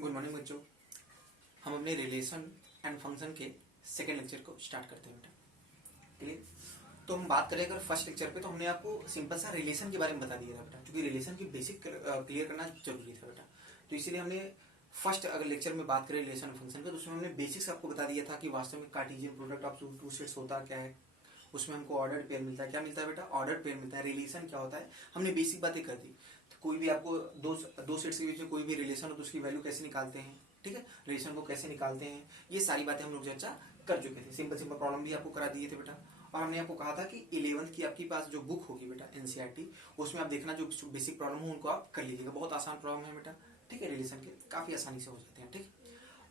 Good morning बच्चों। हम अपने रिलेशन एंड फंक्शन के सेकेंड लेक्चर को स्टार्ट करते हैं बेटा। क्लियर? तो हम बात करें अगर फर्स्ट लेक्चर पे, तो हमने आपको सिंपल सा रिलेशन के बारे में बता दिया था बेटा, क्योंकि रिलेशन की बेसिक क्लियर करना जरूरी था बेटा। तो इसीलिए हमने फर्स्ट अगर लेक्चर में बात करें रिलेशन फंक्शन का, तो उसमें हमने बेसिक्स आपको बता दिया था कि वास्तव में Cartesian product of two sets होता क्या है, उसमें हमको ऑर्डर्ड पेयर मिलता है। क्या मिलता है बेटा? ऑर्डर्ड पेयर मिलता है। रिलेशन क्या होता है हमने बेसिक बातें कर दी। तो कोई भी आपको दो सेट्स के बीच में कोई भी रिलेशन हो तो उसकी वैल्यू कैसे निकालते हैं, ठीक है, रिलेशन को कैसे निकालते हैं, ये सारी बातें हम लोग चर्चा कर चुके थे। सिंपल सिंपल प्रॉब्लम भी आपको करा दिए थे बेटा। और हमने आपको कहा था कि 11th की आपके पास जो बुक होगी बेटा एनसीईआरटी, उसमें आप देखना जो बेसिक प्रॉब्लम हो उनको आप कर लीजिएगा। बहुत आसान प्रॉब्लम है बेटा, ठीक है, रिलेशन के काफी आसानी से हो जाते हैं। ठीक,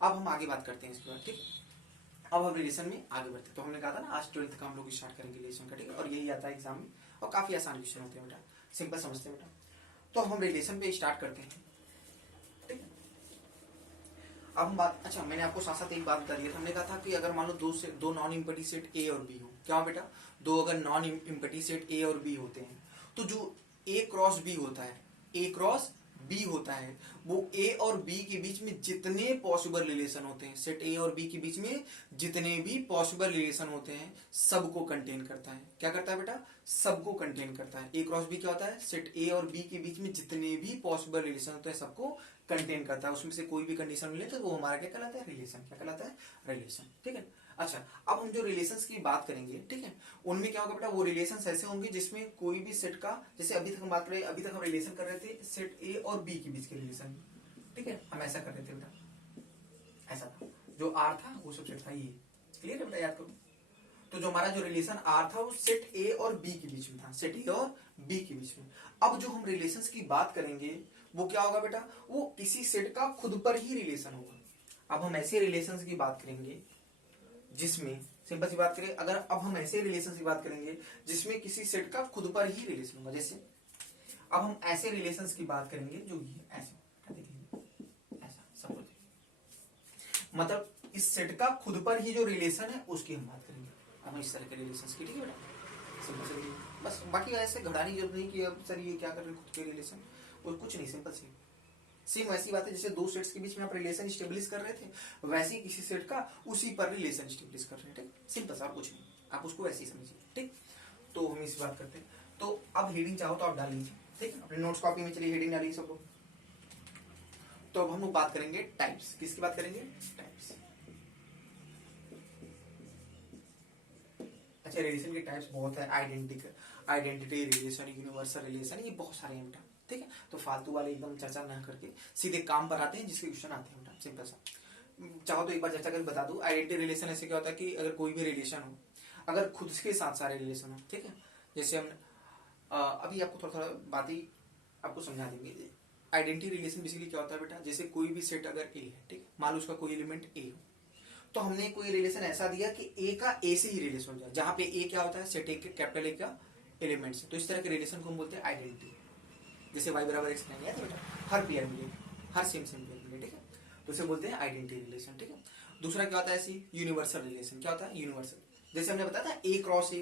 अब हम आगे बात करते हैं इसके बाद। ठीक, अब हम रिलेशन में आगे बढ़ते हैं। तो हमने कहा था ना आज 12th का हम लोग स्टार्ट करेंगे रिलेशन का, ठीक है, और यही आता है एग्जाम में और काफी आसान क्वेश्चन होते हैं बेटा, सिंपल समझते हैं बेटा। तो हम रिलेशन पे स्टार्ट करते हैं। ठीक है, अब हम बात, अच्छा मैंने आपको साथ साथ एक बात बता दी था। हमने कहा था कि अगर मान लो दो नॉन इम्पटी सेट ए और बी हो, क्या हो बेटा, दो अगर नॉन इम्पटी सेट ए और बी होते हैं, तो जो ए क्रॉस बी होता है, ए क्रॉस बी होता है, वो ए और बी के बीच में जितने पॉसिबल रिलेशन होते हैं, सेट ए और बी के बीच में जितने भी पॉसिबल रिलेशन होते हैं सबको कंटेन करता है। क्या करता है बेटा? सबको कंटेन करता है। ए क्रॉस बी क्या होता है? सेट ए और बी के बीच में जितने भी पॉसिबल रिलेशन होते हैं सबको कंटेन करता है। उसमें से कोई भी कंडीशन मिले तो वो हमारा क्या कहलाता है? रिलेशन। क्या कहलाता है? रिलेशन। ठीक है, अच्छा अब हम जो रिलेशंस की बात करेंगे, ठीक है, उनमें क्या होगा बेटा, वो रिलेशंस ऐसे होंगे जिसमें कोई भी सेट का, जैसे अभी तक हम बात कर रहे हैं, अभी तक हम रिलेशन कर रहे थे सेट ए और बी के बीच के रिलेशन, ठीक है, हम ऐसा कर रहे थे बेटा, ऐसा था जो आर था वो सब सेट था ये। क्लियर है बेटा? याद करो, तो जो हमारा जो रिलेशन आर था वो सेट ए और बी के बीच में था, सेट ए और बी के बीच में। अब जो हम रिलेशंस की बात करेंगे वो क्या होगा बेटा, वो किसी सेट का खुद पर ही रिलेशन होगा। अब हम ऐसे रिलेशंस की बात करेंगे जिसमें, सिंपल सी बात करें, अगर अब हम ऐसे रिलेशन की बात करेंगे जिसमें किसी सेट का खुद पर ही रिलेशन होगा। जैसे अब हम ऐसे रिलेशंस की बात करेंगे जो ये ऐसे, देखिए ऐसा सपोज, मतलब इस सेट का खुद पर ही जो रिलेशन है उसकी हम बात करेंगे। अब हम इस तरह के रिलेशंस की, ठीक है बेटा, सिंपल से बस, बाकी ऐसे घबराने की जरूरत नहीं कि अब सर ये क्या कर रहे हैं खुद के रिलेशन, और कुछ नहीं, सिंपल सी सेम वैसी बात है जैसे दो सेट्स के बीच में आप रिलेशन स्टेब्लिश कर रहे थे, वैसे ही किसी सेट का उसी पर रिलेशन स्टेब्लिश कर रहे हैं। ठीक, सिंपल सा, कुछ नहीं, आप उसको वैसे ही समझिए। ठीक, तो हम इस बात करते हैं। तो अब हेडिंग चाहो तो आप डाल लीजिए, ठीक, अपने नोट्स कॉपी में चलिए हेडिंग डालिए सब लोग। तो अब हम लोग बात करेंगे टाइप्स। किसकी बात करेंगे? टाइप्स। अच्छा, रिलेशन के टाइप्स बहुत है, आइडेंटिटी रिलेशन, यूनिवर्सल रिलेशन, ये बहुत सारे हैं बेटा। ठीक है, तो फालतू वाले एकदम चर्चा ना करके सीधे काम पर आते हैं जिसके क्वेश्चन आते हैं बेटा, सिंपल सा। चाहो तो एक बार चर्चा करके बता दूं, आइडेंटिटी रिलेशन ऐसे क्या होता है कि अगर कोई भी रिलेशन हो, अगर खुद के साथ सारे रिलेशन हो, ठीक है, जैसे हम अभी आपको थोड़ा थोड़ा बातें आपको समझा देंगे। आइडेंटिटी रिलेशन बेसिकली क्या होता है बेटा, जैसे कोई भी सेट अगर ए है, ठीक, मान लो उसका कोई एलिमेंट ए हो, तो हमने कोई रिलेशन ऐसा दिया कि ए का ए से ही रिलेशन हो जाए, जहां पे ए क्या होता है, सेट ए के कैपिटल ए का एलिमेंट है। तो इस तरह के रिलेशन को हम बोलते हैं आइडेंटिटी। जैसे वाई बराबर एक्स नहीं है बेटा, हर पेयर मिले, हर सेम सेम पेयर मिले, ठीक है, तो इसे बोलते हैं आइडेंटिटी रिलेशन। ठीक है, दूसरा क्या होता है ऐसी यूनिवर्सल रिलेशन। क्या होता है? यूनिवर्सल, जैसे हमने बताया था ए क्रॉस ए,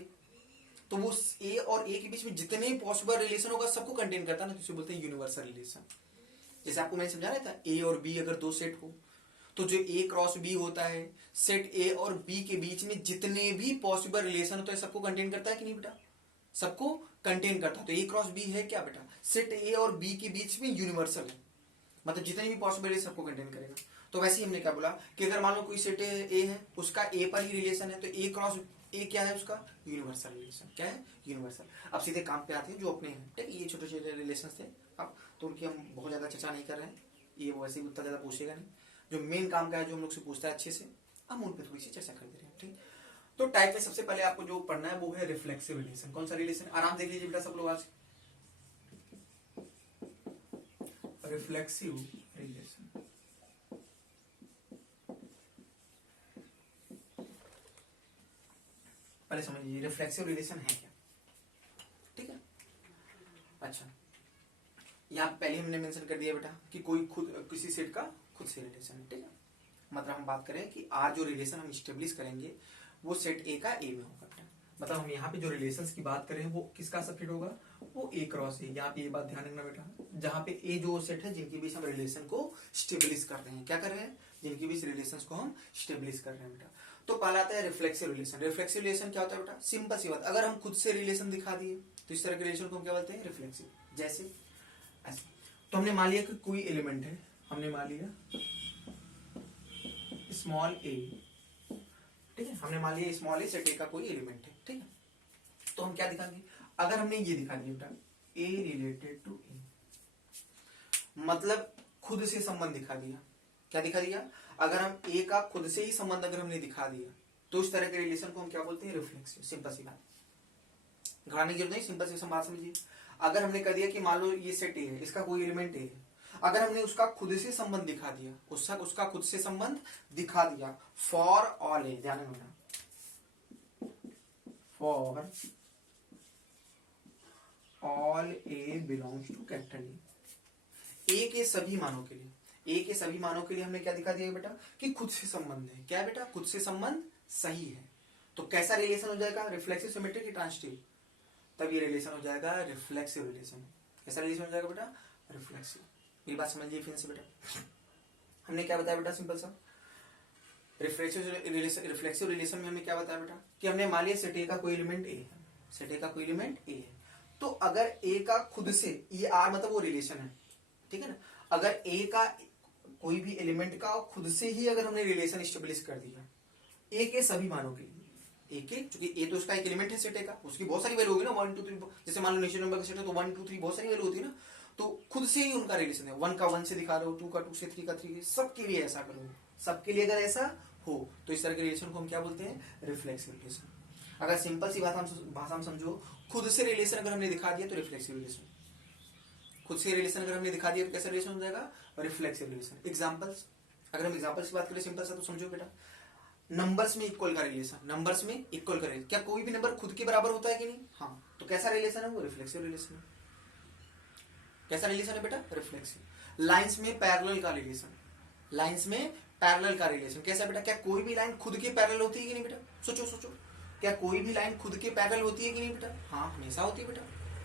तो वो ए और ए के बीच में जितने पॉसिबल रिलेशन होगा सबको कंटेन करता है ना, तो इसे बोलते हैं यूनिवर्सल रिलेशन। जैसे आपको मैंने समझा रहा था, ए और बी अगर दो सेट हो, तो जो ए क्रॉस बी होता है, सेट ए और बी के बीच में जितने भी पॉसिबल रिलेशन होते हैं सबको कंटेन करता है कि नहीं बेटा? सबको कंटेन करता है। तो ए क्रॉस बी है क्या बेटा? सेट ए और बी के बीच में यूनिवर्सल है, मतलब जितने भी पॉसिबल है सबको कंटेन करेगा। तो वैसे ही हमने क्या बोला कि अगर मान लो कोई सेट ए है, उसका ए पर ही रिलेशन है, तो ए क्रॉस ए क्या है उसका? Universal relation. क्या है? यूनिवर्सल। अब सीधे काम पे आते हैं जो अपने हैं, ठीक है, ये छोटे छोटे रिलेशन थे अब, तो उनकी हम बहुत ज्यादा चर्चा नहीं कर रहे हैं, ये वो वैसे ही उतना ज्यादा पूछेगा नहीं। जो मेन काम का है, जो हम लोग से पूछता है अच्छे से, हम उन पर थोड़ी सी चर्चा कर दे रहे हैं। ठीक, तो टाइप में सबसे पहले आपको जो पढ़ना है वो है रिफ्लेक्सिव रिलेशन। कौन सा रिलेशन? आराम देख लीजिए बेटा सब लोग आज। रिफ्लेक्सिव रिलेशन, पहले समझ लीजिए रिफ्लेक्सिव रिलेशन है क्या। ठीक है, अच्छा यहाँ पहले हमने मेंशन कर दिया बेटा कि कोई खुद किसी सेट का खुद से रिलेशन है। ठीक है, मतलब हम बात करें कि आर जो रिलेशन हम स्टेब्लिश करेंगे वो सेट ए का ए में होगा बेटा। मतलब हम यहाँ पे जो रिलेशंस की बात करें वो किसका सबसेट होगा? वो ए क्रॉस ए। यहाँ पे ये बात ध्यान रखना बेटा, जहाँ पे ए जो सेट है जिनके बीच हम रिलेशन को स्टेब्लिश कर रहे हैं, क्या कर रहे हैं, जिनके बीच रिलेशन को हम स्टेब्लिश कर रहे हैं बेटा। तो पहला आता है रिफ्लेक्सिव रिलेशन। रिफ्लेक्सिव रिलेशन क्या होता है बेटा, सिंपल सी बात, अगर हम खुद से रिलेशन दिखा दिए तो इस तरह के रिलेशन को हम क्या बोलते हैं, रिफ्लेक्सिव। जैसे ऐसे, तो हमने मान लिया कि कोई एलिमेंट है, हमने मान लिया स्मॉल ए, ठीक है, हमने मान लिया स्मॉल ए सेट ए का कोई एलिमेंट है, ठीक है। तो हम क्या दिखाएंगे, अगर हमने ये दिखा दिया बेटा ए रिलेटेड टू ए, मतलब खुद से संबंध दिखा दिया, क्या दिखा दिया, अगर हम ए का खुद से ही संबंध अगर हमने दिखा दिया तो इस तरह के रिलेशन को हम क्या बोलते हैं, रिफ्लेक्सिव। सिंपल सी बात, घबराने की जरूरत नहीं, सिंपल सी बात समझिए। अगर हमने कह दिया कि मान लो ये सेट ए है, इसका कोई एलिमेंट ए है, अगर हमने उसका खुद से संबंध दिखा दिया, उसका खुद से संबंध दिखा दिया फॉर ऑल ए, ध्यान रखना, for all a belongs to capital A के सभी मानों के लिए, ए के सभी मानों के लिए हमने क्या दिखा दिया बेटा कि खुद से संबंध है, क्या बेटा, खुद से संबंध सही है। तो कैसा रिलेशन हो जाएगा, रिफ्लेक्सिव, सिमेट्रिक या ट्रांजिटिव, तब ये रिलेशन हो जाएगा रिफ्लेक्सिव रिलेशन। कैसा रिलेशन हो जाएगा बेटा, रिफ्लेक्सिव। मेरी बात समझिए फिर से बेटा, हमने क्या बताया बेटा, सिंपल सा रिफ्लेक्सिव रिलेशन में हमने क्या बताया बेटा कि हमने मान लिया सेट ए का कोई एलिमेंट ए है, सेट ए का कोई एलिमेंट ए है, तो अगर ए का खुद से, ये आर मतलब वो रिलेशन है, ठीक है ना, अगर ए का कोई भी एलिमेंट का खुद से ही अगर हमने रिलेशन स्टेब्लिश कर दिया ए के सभी मानों के लिए, ए के, क्योंकि ए तो उसका एक एलिमेंट है सेट ए का, उसकी बहुत सारी वैल्यू होगी ना, 1 2 3, जैसे मान लो नेचुरल नंबर का सेट है तो 1 2 3 बहुत सारी वैल्यू होती है ना, तो खुद से ही उनका रिलेशन है, 1 का 1 से दिखा रहे हो, 2 का 2 से, 3 का 3 से, सबके लिए ऐसा करो, सबके लिए अगर ऐसा हो तो इस तरह के रिलेशन को हम क्या बोलते हैं, रिफ्लेक्सिव रिलेशन। अगर सिंपल सी भाषा में समझो, खुद से रिलेशन अगर हमने दिखा दिया तो रिफ्लेक्सिव रिलेशन, खुद से रिलेशन अगर हमने दिखा दिया तो कैसा रिलेशन हो जाएगा, रिफ्लेक्सिव रिलेशन। एग्जांपल्स, अगर हम एग्जांपल्स की बात करें सिंपल सा, तो समझो बेटा, नंबर्स में इक्वल का रिलेशन, नंबर्स में इक्वल का रिलेशन, क्या कोई भी नंबर खुद के बराबर होता है कि नहीं, हाँ, तो कैसा रिलेशन है वो, रिफ्लेक्सिव रिलेशन है। कैसा रिलेशन है बेटा, रिफ्लेक्सिव। लाइंस में पैरेलल का रिलेशन, लाइंस में पैरेलल का रिलेशन कैसा बेटा, क्या कोई भी लाइन खुद के पैरेलल होती है कि नहीं बेटा, सोचो सोचो, क्या कोई भी लाइन खुद के पैरेलल होती है कि नहीं बेटा, हाँ, हमेशा होती है बेटा,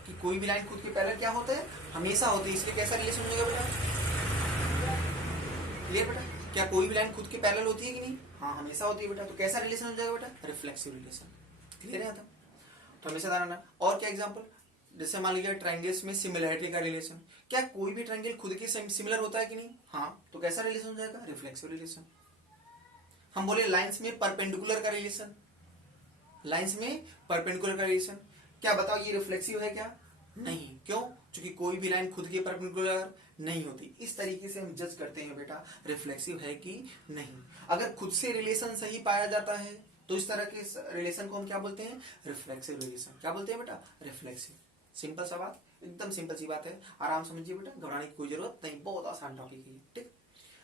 कि कोई भी लाइन खुद के पैरेलल क्या होता है, हमेशा होती है, इसलिए कैसा रिलेशन हो जाएगा बेटा, क्लियर बेटा, क्या कोई भी लाइन खुद के पैरेलल होती है कि नहीं, हाँ, हमेशा होती है बेटा, तो कैसा रिलेशन हो जाएगा बेटा, रिफ्लेक्सिव रिलेशन। क्लियर है, तो हमेशा ध्यान। और क्या एग्जांपल, जैसे मान लीजिए ट्रायंगल्स में सिमिलरिटी का रिलेशन, क्या कोई भी ट्रायंगल खुद के सिमिलर होता है कि नहीं, हाँ, तो कैसा रिलेशन हो जाएगा, रिफ्लेक्सिव रिलेशन। हम बोले लाइंस में परपेंडिकुलर का रिलेशन, लाइंस में परपेंडिकुलर का रिलेशन, क्या बताओ ये रिफ्लेक्सिव है क्या, नहीं, क्यों, क्योंकि कोई भी लाइन खुद के परपेंडिकुलर नहीं होती। इस तरीके से हम जज करते हैं बेटा रिफ्लेक्सिव है कि नहीं। अगर खुद से रिलेशन सही पाया जाता है तो इस तरह के रिलेशन को हम क्या बोलते हैं, रिफ्लेक्सिव रिलेशन। क्या बोलते हैं बेटा, रिफ्लेक्सिव। सिंपल सा बात, एकदम सिंपल सी बात है, आराम समझिए बेटा, घबराने की कोई जरूरत नहीं, बहुत आसान टॉपिक है, ठीक।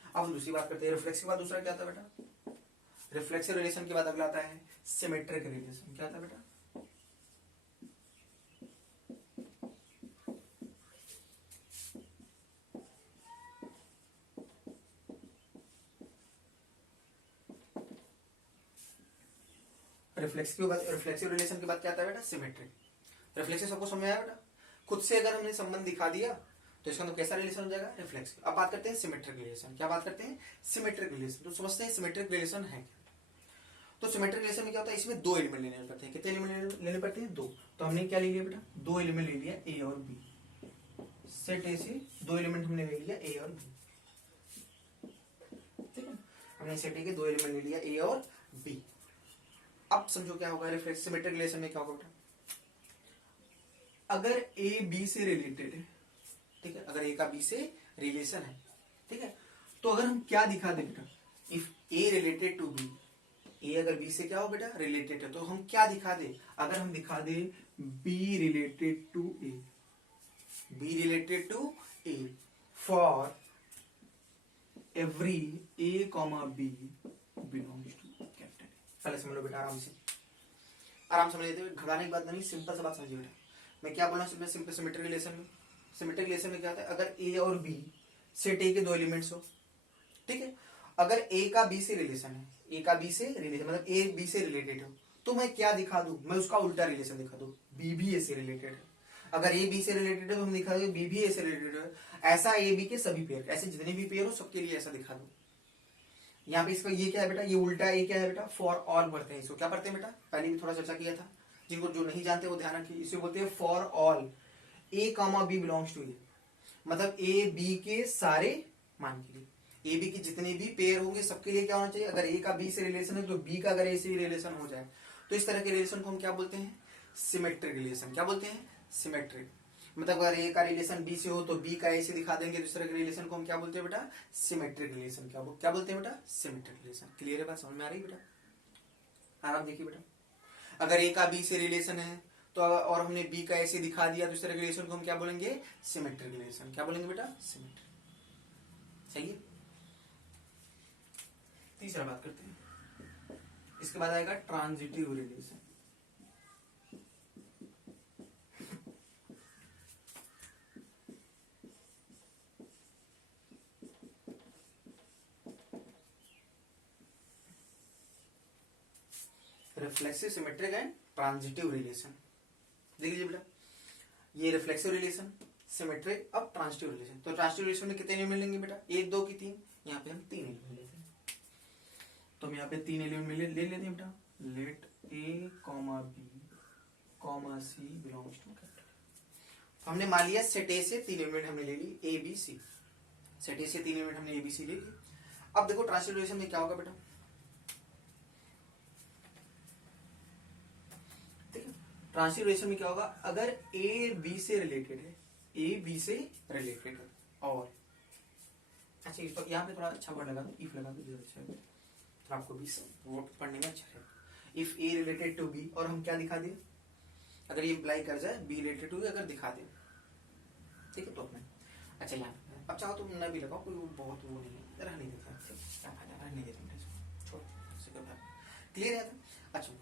अब हम दूसरी बात करते हैं, रिफ्लेक्सिव बाद दूसरा क्या आता है बेटा, रिफ्लेक्सिव रिलेशन के बाद अगला आता है सिमेट्रिक रिलेशन। क्या आता है बेटा, रिफ्लेक्सिव रिलेशन के बाद क्या आता है बेटा, सिमेट्रिक। रिफ्लेक्सिव सबको समझ आया बेटा, खुद से अगर हमने संबंध दिखा दिया तो इसका मतलब कैसा रिलेशन हो जाएगा, रिफ्लेक्सिव। अब बात करते हैं सिमेट्रिक रिलेशन। क्या बात करते हैं, सिमेट्रिक रिलेशन। तो समझते हैं सिमेट्रिक रिलेशन है क्या। तो सिमेट्रिक रिलेशन में क्या होता है, इसमें दो एलिमेंट लेने पड़ते हैं। कितने एलिमेंट लेने पड़ते हैं, दो। तो हमने क्या ले लिया बेटा, दो एलिमेंट ले लिया, ए और बी। सेट ए से दो एलिमेंट हमने ले लिया, ए और बी, ठीक है। हमने सेट ए के दो एलिमेंट ले लिया, ए और बी। अब समझो क्या होगा, रिफ्लेक्स सिमेट्रिक रिलेशन में क्या होगा बेटा, अगर ए बी से रिलेटेड है, ठीक है, अगर ए का बी से रिलेशन है, ठीक है, तो अगर हम क्या दिखा दे बेटा, if a related to b, a अगर बी से क्या हो बेटा, रिलेटेड है, तो हम क्या दिखा दे, अगर हम दिखा दे b related to a, b related to a for every a comma b belongs to capital A. पहले समझ लो बेटा, आराम समझ लेते हुए, घबराने की बात नहीं, सिंपल सा बात समझिए बेटा। मैं क्या बोल रहा हूँ, सिंपल सिमेट्रिक रिलेशन में, सिमेट्रिक रिलेशन में क्या होता है, अगर ए और बी सेट ए के दो एलिमेंट्स हो, ठीक है, अगर ए का बी से रिलेशन है, ए का बी से रिलेशन मतलब ए बी से रिलेटेड हो, तो मैं क्या दिखा दूं, मैं उसका उल्टा रिलेशन दिखा दूं, बी भी ए से रिलेटेड है। अगर ए बी से रिलेटेड है तो हम दिखा दो बी भी ए से रिलेटेड है। ऐसा ए बी के सभी पेयर, ऐसे जितने भी पेयर हो सबके लिए ऐसा दिखा दो। यहाँ पे इसका ये क्या है बेटा, ये उल्टा ए क्या है बेटा, फॉर ऑल पढ़ते हैं इसको। क्या पढ़ते हैं बेटा, पहले भी थोड़ा चर्चा किया था, जिनको जो नहीं जानते वो ध्यान रखिए। इसे बोलते हैं for all a comma b belongs to a, मतलब ए बी के सारे मान के लिए, ए बी के जितने भी पेयर होंगे सबके लिए क्या होना चाहिए, अगर ए का बी से रिलेशन है तो बी का अगर ए से रिलेशन हो जाए तो इस तरह के रिलेशन को हम क्या बोलते हैं, सिमेट्रिक रिलेशन। क्या बोलते हैं, सिमेट्रिक। मतलब अगर ए का रिलेशन बी से हो तो बी का ए से दिखा देंगे, दूसरे के रिलेशन को हम क्या बोलते हैं बेटा, सिमेट्रिक रिलेशन। क्या बोलते हैं बेटा, सिमेट्रिक रिलेशन। क्लियर है बात, समझ में आ रही है बेटा। आराम देखिए बेटा, अगर ए का बी से रिलेशन है तो और हमने बी का ए से दिखा दिया, दूसरे रिलेशन को हम क्या बोलेंगे, सिमेट्रिक रिलेशन। क्या बोलेंगे बेटा, सिमेट्रिक। सही है। तीसरा बात करते हैं, इसके बाद आएगा transitive relation. Reflexive, symmetric and transitive relation. देख लीजिए बेटा, ये रिफ्लेक्सिव रिलेशन, सिमेट्रिक, अब ट्रांजिटिव रिलेशन। तो ट्रांजिटिव रिलेशन में कितने एलिमेंट मिलेंगे बेटा, एक दो की तीन, यहाँ पे हम तीन एलिमेंट लेते हैं। तो हम यहाँ पे तीन एलिमेंट ले लेते हैं बेटा, let a comma b comma c belongs to capital. हमने मान लिया सेट ए से तीन एलिमेंट हमने ले ली, A B C. Set A से तीन एलिमेंट हमने ए बी सी ले ली। अब देखो ट्रांजिटिव रिलेशन में क्या होगा बेटा, ट्रांजिटिव रिलेशन में क्या होगा, अगर ए बी से रिलेटेड है, ए बी से रिलेटेड है और अच्छा इस यहाँ पे थोड़ा अच्छा वर्ड लगा दो, इफ लगा दो, जो अच्छा है तो आपको भी वो पढ़ने में अच्छा है। If a related to b, और हम क्या दिखा दें, अगर ये इम्प्लाई कर जाए बी रिलेटेड टू अगर दिखा दें, ठीक है तो अपने अच्छा यहाँ अब चाहो तो न भी लगाओ, कोई बहुत वो नहीं है, रहने देते हैं, क्या फायदा, रहने देते हैं, छोड़। क्लियर है। अच्छा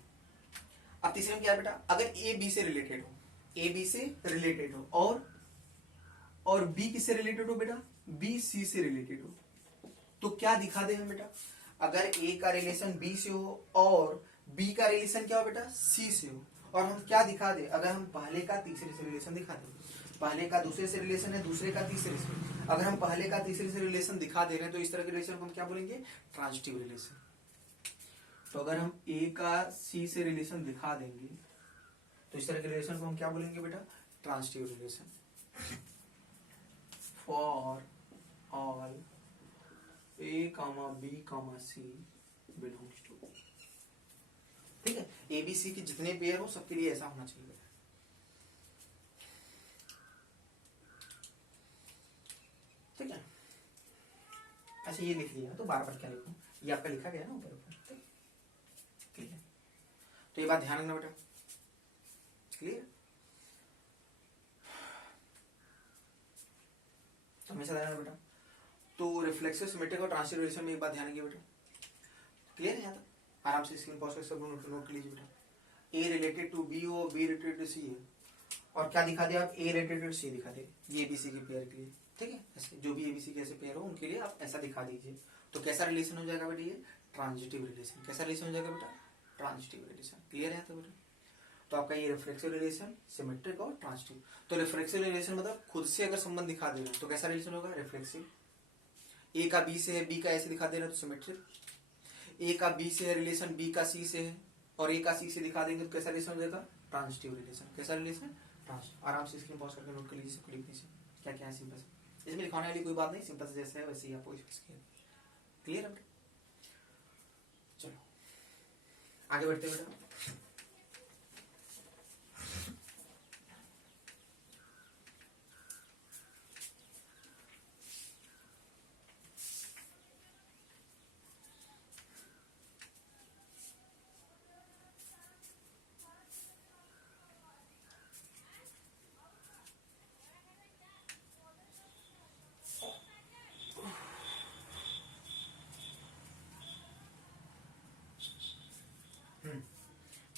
अब तीसरे में क्या है बेटा, अगर ए बी से रिलेटेड हो, ए बी से रिलेटेड हो और बी किससे रिलेटेड हो बेटा, बी सी से रिलेटेड हो, तो क्या दिखा दे हम बेटा, अगर ए का रिलेशन बी से हो और बी का रिलेशन क्या हो बेटा, सी से हो, और हम क्या दिखा दे, अगर हम पहले का तीसरे से रिलेशन दिखा दे, पहले का दूसरे से रिलेशन है, दूसरे का तीसरे से, अगर हम पहले का तीसरे से रिलेशन दिखा दे रहे हैं तो इस तरह के रिलेशन को हम क्या बोलेंगे, ट्रांजिटिव रिलेशन। तो अगर हम ए का सी से रिलेशन दिखा देंगे तो इस तरह के रिलेशन को हम क्या बोलेंगे बेटा, transitive relation. For all a comma b comma c belongs to, ठीक है, ए बी सी के जितने पेयर हो सबके लिए ऐसा होना चाहिए। ठीक है, अच्छा ये लिख लिया तो बार बार क्या लिखूं, ये आपका लिखा गया ना ऊपर ऊपर, ठीक है। तो ये बात ध्यान रखना बेटा, क्लियर, हमेशा ध्यान रखना बेटा। तो रिफ्लेक्सिव, सिमेट्रिक और ट्रांजिटिव रिलेशन में एक बात ध्यान रखिए बेटा, क्लियर है यहाँ तक, आराम से स्क्रीन पॉज कर सब नोट कर लीजिए बेटा। ए रिलेटेड टू बी हो, बी रिलेटेड टू सी है, और क्या दिखा दिया आप, ए रिलेटेड टू सी दिखा दे, ये बी सी के पेयर के लिए, ठीक है, ऐसे जो भी ए बी सी के ऐसे पेयर हो उनके लिए आप ऐसा दिखा दीजिए। तो कैसा रिलेशन हो जाएगा बेटा, ये ट्रांजिटिव रिलेशन। कैसा रिलेशन हो जाएगा बेटा, ट्रांजिटिव रिलेशन। क्लियर है तो बेटा, तो आपका ये रिफ्लेक्सिव रिलेशन, सिमेट्रिक और ट्रांजिटिव। तो रिफ्लेक्सिव रिलेशन मतलब खुद से अगर संबंध दिखा दे रहा है तो कैसा रिलेशन होगा, रिफ्लेक्सिव। ए का बी से है, बी का ऐसे दिखा दे रहा है तो सिमेट्रिक। ए का बी से है रिलेशन, बी का सी से है और ए का सी से दिखा देंगे तो कैसा रिलेशन हो जाएगा, ट्रांजिटिव रिलेशन। कैसा रिलेशन, ट्रांजिटिव। आराम से स्क्रीन पॉज करके नोट कर लीजिए सबको लिखने से, क्या क्या है सिंपल से, इसमें लिखाने वाली कोई बात नहीं, सिंपल से जैसे है वैसे ही आपको क्लियर है। चलो आगे बढ़ते बेटा।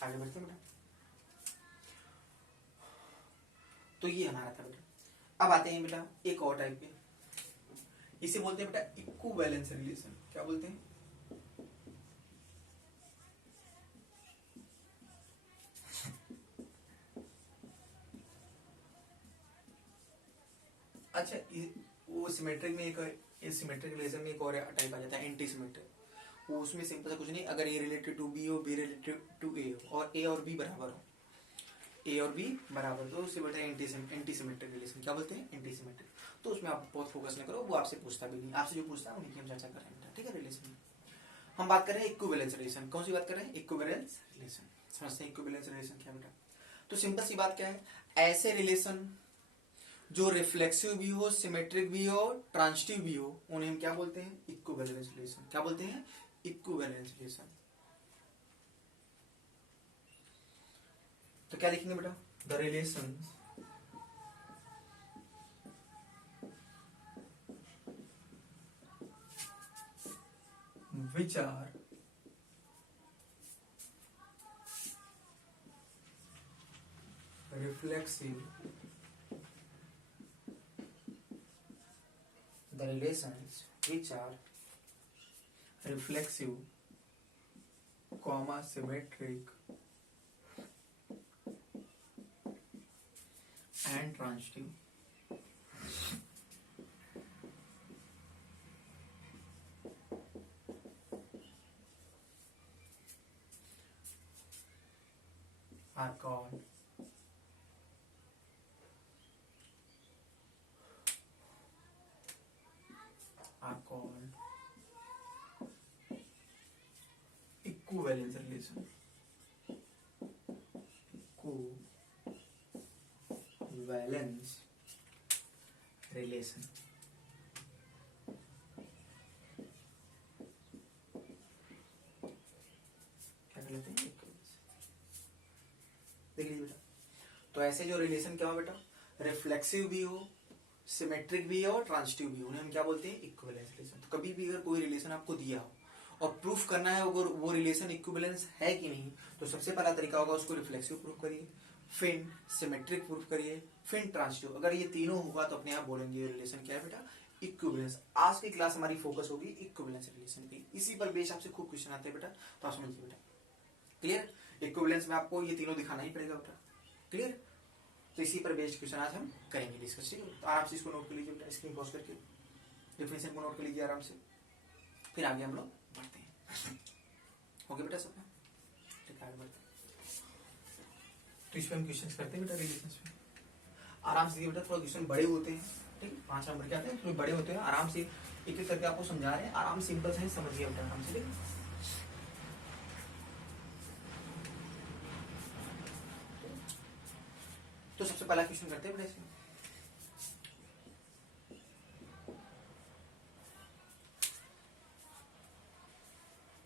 आगे बढ़ते बेटा, तो ये हमारा था बेटा। अब आते हैं बेटा एक और टाइप पे, इसे बोलते हैं बेटा इक्विवेलेंस रिलेशन। क्या बोलते हैं, अच्छा वो सिमेट्रिक में एक सिमेट्रिक रिलेशन में एक और टाइप आ जाता है एंटी सिमेट्रिक। वो उसमें सिंपल सा कुछ नहीं, अगर ए रिलेटेड टू बी हो, बी रिलेटेड टू ए हो, और ए और बी बराबर हो, ए और बी बराबर, तो उसे बोलते हैं एंटी सिमेट्रिक रिलेशन। क्या बोलते हैं? Anti symmetric. तो उसमें आप बहुत फोकस न करो, वो आपसे पूछता भी नहीं, आपसे जो पूछता है उन्हीं की हम चर्चा कर रहे हैं। ठीक है, रिलेशन हम बात कर रहे हैं इक्विवेलेंस रिलेशन। कौन सी बात कर रहे हैं? Equivalence relation. समझते हैं इक्विवेलेंस रिलेशन क्या बेटा? तो सिंपल सी बात क्या है, ऐसे रिलेशन जो रिफ्लेक्सिव भी हो, सिमेट्रिक भी हो, ट्रांजिटिव भी हो, उन्हें हम क्या बोलते हैं? Equivalence relation. क्या बोलते हैं? Equivalence relation. तो क्या लिखेंगे बेटा? The relation which are reflexive, the relations which are reflexive, comma symmetric and transitive are called equivalence relation. Equivalence relation. क्या कर लेते हैं? देख लीजिए बेटा, तो ऐसे जो रिलेशन क्या हो बेटा? रिफ्लेक्सिव भी हो, सिमेट्रिक भी हो और ट्रांजिटिव भी हो, उन्हें हम क्या बोलते हैं? Equivalence relation. तो कभी भी अगर कोई रिलेशन आपको दिया हो और प्रूफ करना है अगर वो रिलेशन इक्विवेलेंस है कि नहीं, तो सबसे पहला तरीका होगा उसको रिफ्लेक्सिव प्रूफ करिए, फिर सिमेट्रिक प्रूफ करिए, फिर ट्रांजिटिव। अगर ये तीनों होगा तो अपने आप बोलेंगे ये रिलेशन क्या है बेटा? इक्विवेलेंस। आज की क्लास हमारी फोकस होगी इक्विवेलेंस रिलेशन की। इसी पर बेस आपसे खूब क्वेश्चन आते हैं बेटा, तो आप समझिए बेटा। क्लियर? इक्विवेलेंस में आपको ये तीनों दिखाना ही पड़ेगा बेटा। क्लियर? तो इसी पर बेस्ड क्वेश्चन आज हम करेंगे डिस्कस। ठीक है, तो आराम से इसको नोट कर लीजिए बेटा, स्क्रीन पॉज करके डिफिनेशन को नोट कर लीजिए आराम से, फिर आगे हम लोग बढ़ते हैं। ओके बेटा सब? ठीक है, आगे बढ़ते हैं। तो इस पर हम क्वेश्चन करते हैं बेटा रिलेशंस में। आराम से बेटा, थोड़ा क्वेश्चन बड़े होते हैं, ठीक है, 5 नंबर के आते हैं, थोड़े बड़े होते हैं। आराम से एक एक करके आपको समझा रहे हैं, आराम सिंपल से समझिए बेटा, आराम से। ठीक है, तो सबसे पहला क्वेश्चन करते हैं बेटा इसमें।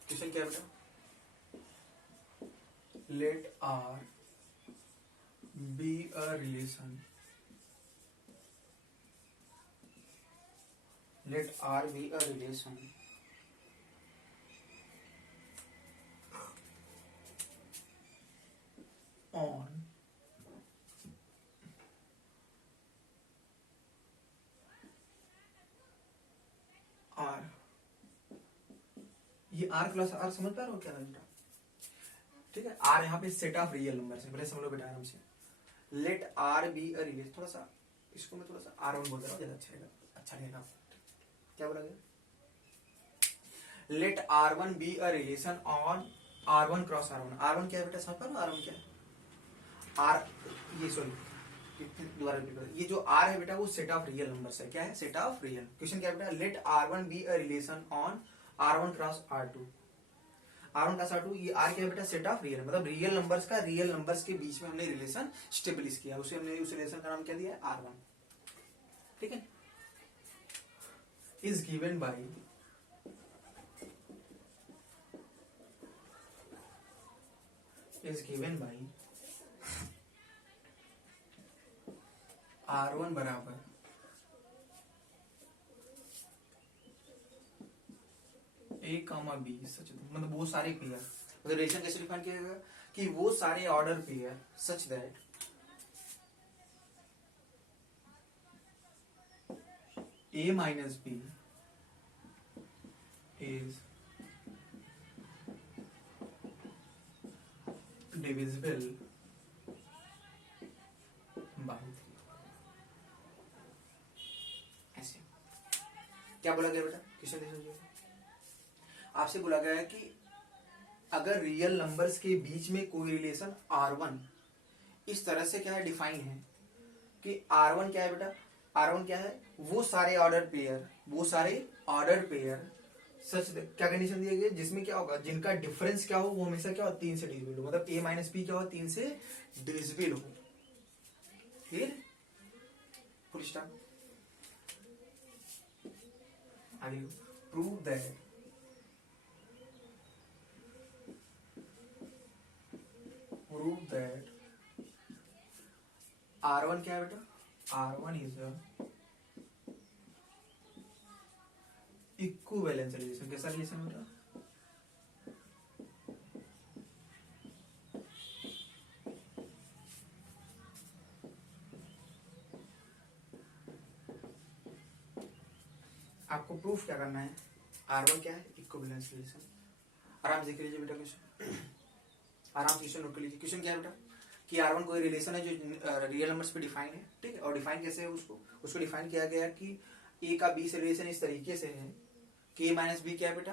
क्वेश्चन क्या है बेटा? Let R be a relation, let R be a relation on R. ये आर प्लस आर समझ पा रहे हो क्या बेटा? ठीक है, आर यहाँ पे सेट ऑफ रियल नंबर है, पहले समझ लो बेटा आराम से। Let R be a relation, थोड़ा सा इसको मैं थोड़ा सा आर वन बोल रहा हूँ, ज्यादा अच्छा रहेगा। क्या बोला गया? Let R one be a relation on R one cross R one. R one क्या है बेटा? समझ पा रहे हो आर वन क्या है? आर, ये सॉरी दोबारा रिपीट करो, ये जो आर है बेटा वो सेट ऑफ रियल नंबर्स है। क्या है? Set of real. क्वेश्चन क्या है बेटा? Let R one be a relation on R one cross R two. R one cross R two, ये आर क्या है बेटा? सेट ऑफ रियल, मतलब रियल नंबर्स का रियल नंबर्स के बीच में हमने रिलेशन स्टेब्लिश किया, उसे हमने उस रिलेशन का नाम क्या दिया है? R one. ठीक है, is given by R one बराबर ए कामा बी सच, मतलब वो सारे पेयर, मतलब रिलेशन कैसे डिफाइन किया जाएगा कि वो सारे order pair such that a minus b is divisible by 3। क्या बोला गया बेटा, क्वेश्चन देख लीजिए। आपसे बोला गया है कि अगर रियल नंबर्स के बीच में कोई रिलेशन R1 इस तरह से क्या है डिफाइन है कि R1 क्या है बेटा, R1 क्या है, वो सारे ऑर्डर पेयर सच क्या कंडीशन दी गई जिसमें क्या होगा, जिनका डिफरेंस क्या हो वो हमेशा क्या हो, 3 से डिविजिबल हो, मतलब a माइनस बी क्या हो, 3 से डिविजिबल हो। फिर फुल स्टॉप। आगे प्रूव दैट R1 क्या है बेटा, R1 इज इक्विवेलेंस रिलेशन। कैसा रिलेशन बेटा, आपको प्रूफ क्या करना है, R1 क्या है, इक्विवेलेंस रिलेशन। आराम से देख लीजिए बेटा क्वेश्चन, आराम से क्वेश्चन नोट कर लीजिए। क्वेश्चन क्या है बेटा कि R1 कोई रिलेशन है जो रियल नंबर्स पे डिफाइन है, ठीक है, और डिफाइन कैसे है, उसको डिफाइन किया गया है कि a का b से रिलेशन इस तरीके से है कि a माइनस बी क्या है बेटा,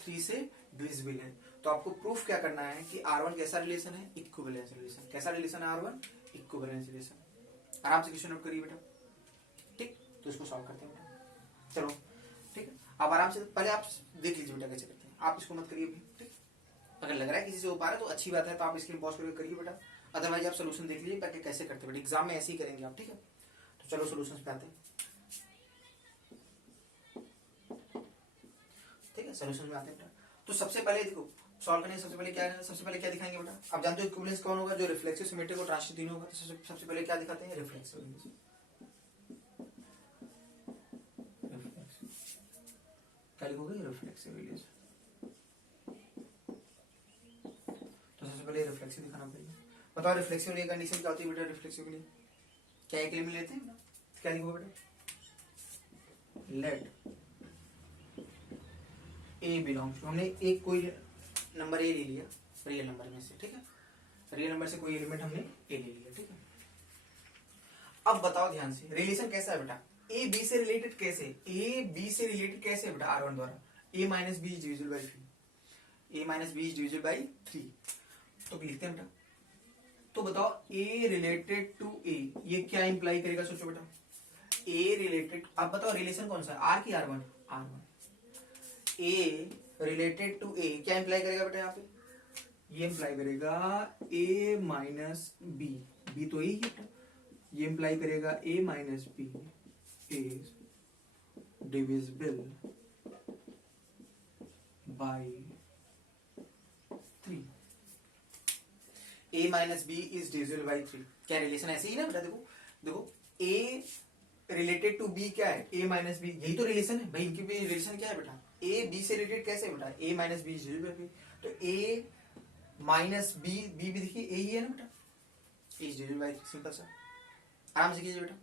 3 से डिविजिबल है। तो आपको प्रूफ क्या करना है कि R1 कैसा रिलेशन है, इक्विवेलेंस रिलेशन। कैसा रिलेशन है R1, इक्विवेलेंस रिलेशन। आराम से क्वेश्चन नोट करिए बेटा, ठीक, तो इसको सॉल्व करते हैं बेटा। चलो ठीक है, अब आराम से पहले आप देख लीजिए बेटा कैसे करते हैं, आप इसको मत करिए अभी, ठीक। अगर लग रहा है किसी से हो पा रहा है तो अच्छी बात है, तो आप स्क्रीन पॉज करके करिए बेटा, अदरवाइज आप सोल्यूशन देख लीजिए ताकि कैसे करते हैं बेटा, एग्जाम में ऐसे ही करेंगे आप, ठीक है। तो चलो सोल्यूशन पे आते हैं, ठीक है, सोल्यूशन में आते हैं बेटा। तो सबसे पहले देखो सॉल्व करने सबसे पहले क्या है, सबसे पहले क्या दिखाएंगे बेटा, आप जानते हो इक्विवेलेंस कौन होगा, जो रिफ्लेक्सिव सिमेट्रिक और ट्रांजिटिव होगा। तो सबसे पहले क्या दिखाते हैं, रिफ्लेक्सिव रिलेशन। क्या लिखोगे, रिफ्लेक्सिव रिलेशन। तो सबसे पहले रिफ्लेक्सिव दिखाना पड़ेगा। बताओ रिफ्लेक्सिव की कंडीशन क्या होती है बेटा, रिफ्लेक्सिव के लिए क्या एक एलिमेंट लेते हैं, क्या लिखोगे बेटा, लेट ए बिलोंग्स टू, हमने एक कोई नंबर ए ले लिया रियल नंबर में से, ठीक है, रियल नंबर से कोई एलिमेंट हमने ए ले लिया, ठीक है। अब बताओ ध्यान से रिलेशन कैसा है बेटा, ए बी से रिलेटेड कैसे, ए बी से रिलेटेड कैसे है बेटा, R1 द्वारा a minus b is divisible by 3, a minus b is divisible by 3। तो लिखते हैं बेटा, तो बताओ ए रिलेटेड टू ए, ये क्या इंप्लाई करेगा, सोचो बेटा, ए रिलेटेड, अब बताओ रिलेशन कौन सा है, आर की R1, R1 A related to ए क्या इंप्लाई करेगा बेटा, यहाँ पे ये इंप्लाई करेगा ए माइनस बी, बी तो यही है, ये इंप्लाई करेगा a minus b is divisible by 3, a minus b is divisible by 3। क्या रिलेशन ऐसे ही ना बेटा, देखो देखो ए रिलेटेड टू बी क्या है, ए माइनस बी, यही तो रिलेशन है भाई, इनकी भी रिलेशन क्या है बेटा, ए बी से रिलेटेड कैसे है बेटा, a minus b is divisible by 3। तो ए माइनस बी, बी भी देखिए ए ही है ना बेटा, इज डिविजिबल बाई 3, सिंपल सा। आराम से कीजिए बेटा,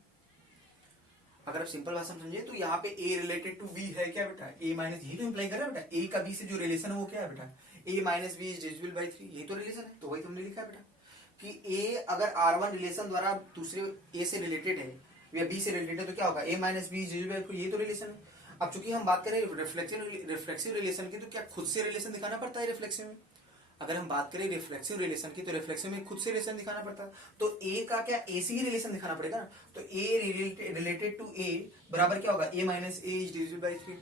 अगर आप सिंपल भाषा में समझिए तो यहाँ पे ए रिलेटेड टू बी है क्या बेटा, ए माइनस, यही तो इंप्लाई कर रहा है बेटा, ए का बी से जो रिलेशन है वो क्या है बेटा, a minus b is divisible by 3, यही तो रिलेशन है। तो वही तुमने लिखा है बेटा कि ए अगर R1 रिलेशन द्वारा दूसरे ए से रिलेटेड है या बी से रिलेटेड है तो क्या होगा, a minus b is divisible by 3, यही तो रिलेशन है। अब चूंकि हम बात करें रिफ्लेक्सिव रिलेशन की, तो क्या खुद से रिलेशन दिखाना पड़ता है रिफ्लेक्सिव में, अगर हम बात करें रिफ्लेक्सिव रिलेशन की तो रिफ्लेक्सिव में खुद से रिलेशन दिखाना पड़ता है, तो ए का क्या ए से ही रिलेशन दिखाना पड़ेगा ना, तो ए रिलेटेड टू ए बराबर क्या होगा, a minus a is divisible by 3।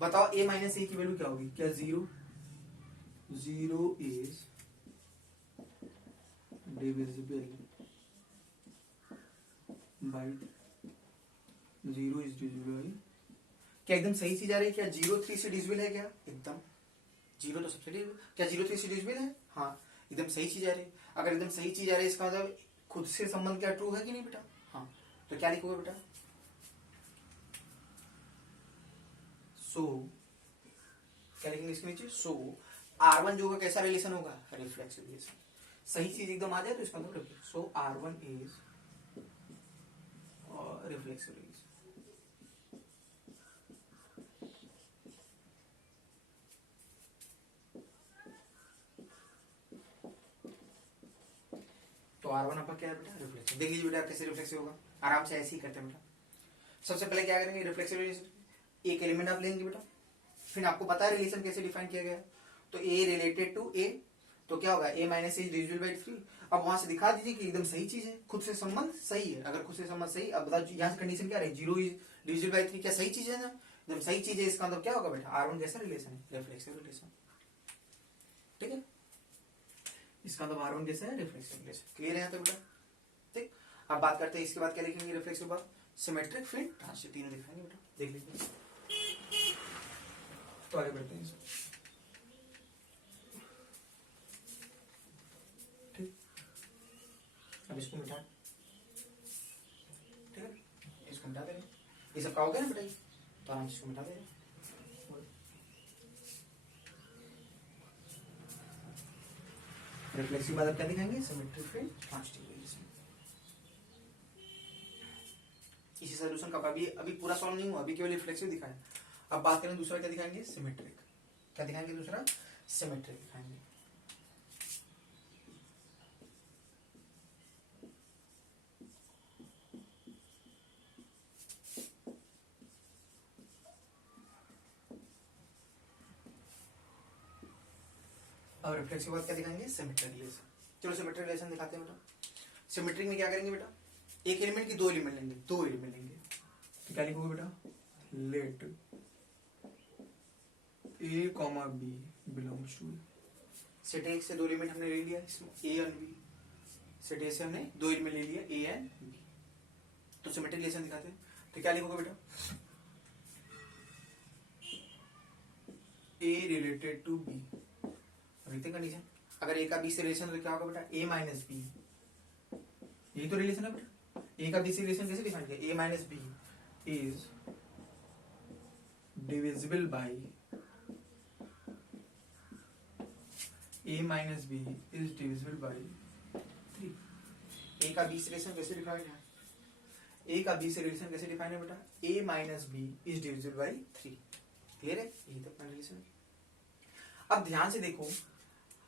बताओ ए माइनस ए की वैल्यू क्या होगी, क्या 0, 0 is divisible by 0 is divisible by, क्या एकदम सही चीज आ रही है, क्या 0 3 से डिविजिबल है, क्या एकदम 0 तो सबसे डिविजिबल, क्या 0 3 से डिविजिबल है, हाँ एकदम सही चीज आ रही है। अगर एकदम सही चीज आ रही है इसका मतलब खुद से संबंध क्या ट्रू है कि नहीं बेटा, हाँ, तो क्या लिखोगे बेटा, सो क्या लिखेंगे इसके नीचे, सो R1 जो होगा कैसा रिलेशन होगा, रिफ्लेक्सिव रिलेशन। सही चीज एकदम आ जाए तो इसका मतलब सो R1 इज रिफ्लेक्सिव रिलेशन। तो R1 आपका क्या है बेटा, रिफ्लेक्सिव। देख लीजिए बेटा कैसे रिफ्लेक्सिव होगा, आराम से ऐसे ही करते हैं बेटा। सबसे पहले क्या करेंगे, रिफ्लेक्सिव रिलेशन एक एलिमेंट आप लेंगे बेटा, फिर आपको पता है रिलेशन कैसे डिफाइन किया गया है, तो ए रिलेटेड टू ए, तो क्या होगा a minus A divisible by 3। अब वहां से दिखा दीजिए कि एकदम सही चीज है, खुद से संबंध सही है। अगर खुद से संबंध सही, अब बताओ यहाँ से कंडीशन क्या रही, 0 इज डिविजिबल बाई 3, क्या सही चीज है ना, एकदम सही चीज है। इसका मतलब क्या होगा बेटा, R1 कैसा रिलेशन है, रिफ्लेक्सिव रिलेशन। ठीक है, इसका मतलब R1 कैसा है, रिफ्लेक्सिव रिलेशन। क्लियर है यहाँ तक बेटा? ठीक, अब बात करते हैं इसके बाद क्या लिखेंगे रिफ्लेक्सिव बाद, सिमेट्रिक फिर ट्रांजिटिव, तीनों दिखाएंगे बेटा, देख लीजिए। तो आगे बढ़ते हैं। ठीक, अब इसको मिटा, ठीक है, इसको मिटा दे रहे, ये सब का हो गया ना बेटा, तो आराम से इसको मिटा दे रहे। रिफ्लेक्सिव बाद क्या दिखाएंगे, सिमेट्रिक फिर ट्रांजिटिव रिलेशन। इसी सॉल्यूशन का अभी पूरा सॉल्व नहीं हुआ, अभी केवल रिफ्लेक्सिव दिखाया। अब बात करें दूसरा क्या दिखाएंगे, सिमेट्रिक। क्या दिखाएंगे दूसरा, सिमेट्रिक दिखाएंगे। और रिफ्लेक्सिव बाद क्या दिखाएंगे, सिमेट्रिक रिलेशन। चलो सिमेट्रिक रिलेशन दिखाते हैं बेटा। सिमेट्रिक में क्या करेंगे बेटा, एक एलिमेंट की दो एलिमेंट लेंगे, दो एलिमेंट लेंगे, तो क्या लिखोगे बेटा, let a comma b belongs to, set A से दो एलिमेंट हमने ले लिया, इसमें a and b, set A से हमने दो एलिमेंट ले लिया ए एंड बी, तो सिमेट्रिक रिलेशन दिखाते हैं। तो क्या लिखोगे बेटा, ए रिलेटेड टू बी, लिखते कंडीशन, अगर ए का बी से रिलेशन तो क्या होगा बेटा, ए माइनस बी, यही तो रिलेशन है बेटा। ए का बी से रिलेशन कैसे डिफाइन किया, a minus b is divisible by, a minus b is divisible by 3। A का बी से रिलेशन कैसे डिफाइन है, ए का बी से रिलेशन कैसे डिफाइन है बेटा, a minus b is divisible by 3। Clear है, यही तो अपना रिलेशन है। अब ध्यान से देखो,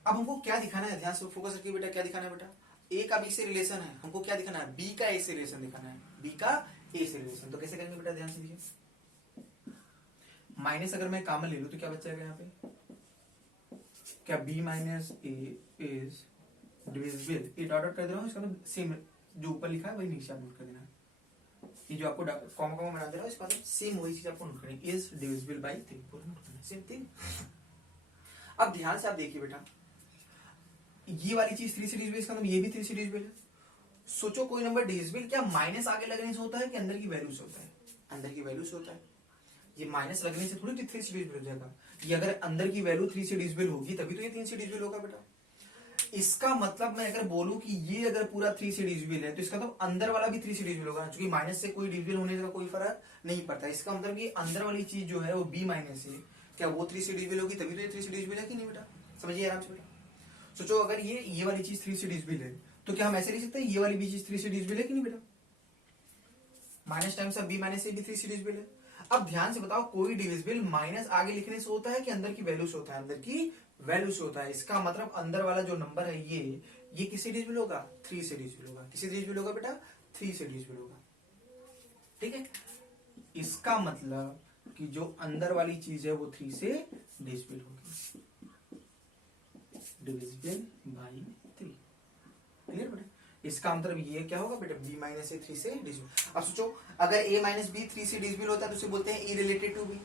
अब हमको क्या दिखाना है, ध्यान से फोकस रखिए बेटा, क्या दिखाना है बेटा, ए का बी से रिलेशन है, हमको क्या दिखाना है, बी का ए से रिलेशन दिखाना है, बी का ए से रिलेशन। तो कैसे करेंगे बेटा, ध्यान से देखिए, माइनस अगर मैं कॉमन ले लूं तो क्या बच जाएगा यहाँ पे, क्या b minus a is divisible, ये डॉट डॉट कर दे रहा हूँ, इसका मतलब सेम जो ऊपर लिखा है वही नीचे आप नोट कर देना। ये जो आपको कॉमा कॉमा बना दे रहा हूँ, इसका मतलब सेम वही चीज आपको नोट करनी, इज डिविजिबल बाई 3, पूरा नोट करना, सेम थिंग। अब ध्यान से आप देखिए बेटा, ये वाली चीज 3 से डिविजिबल, इसका मतलब ये भी 3 से डिविजिबल है। सोचो कोई नंबर डिविजिबल क्या माइनस आगे लगने से होता है कि अंदर की वैल्यू से होता है, अंदर की वैल्यू से होता है। ये माइनस लगने से थोड़ी 3 से डिविजिबल हो जाएगा, ये अगर अंदर की वैल्यू 3 से डिविजिबल होगी तभी तो ये 3 से डिविजिबल होगा बेटा। इसका मतलब मैं अगर बोलूं कि ये अगर पूरा 3 से डिविजिबल है तो इसका तो अंदर वाला भी 3 से डिविजिबल होगा, क्योंकि माइनस से कोई डिविजिबल होने का कोई फर्क नहीं पड़ता। इसका मतलब ये अंदर वाली चीज जो है वो b माइनस है, क्या वो 3 से डिविजिबल होगी तभी तो ये 3 से डिविजिबल है कि नहीं बेटा, समझिए आराम से बेटा। सोचो अगर ये वाली चीज 3 से डिविजिबल है तो क्या हम ऐसे लिख सकते हैं ये वाली भी चीज 3 से डिविजिबल है कि नहीं बेटा, माइनस टाइम्स b माइनस से भी 3 से डिविजिबल है। अब ध्यान से बताओ, कोई डिविजिबल माइनस आगे लिखने से होता है कि अंदर की वैल्यू से होता है, अंदर की वैल्यू से होता है। इसका मतलब अंदर वाला जो नंबर है ये किससे डिविजिबल होगा, 3 से डिविजिबल होगा। किससे डिविजिबल होगा बेटा, 3 से डिविजिबल होगा। ठीक है, इसका मतलब कि जो अंदर वाली चीज है वो 3 से डिविजिबल होगी, डिविजिबल बाई 3। क्लियर बेटा, इसका मतलब ये क्या होगा बेटा, b माइनस ए 3 से डिविजिबल। अब सोचो अगर a माइनस बी 3 से डिविजिबल होता है तो उसे बोलते हैं a रिलेटेड टू b।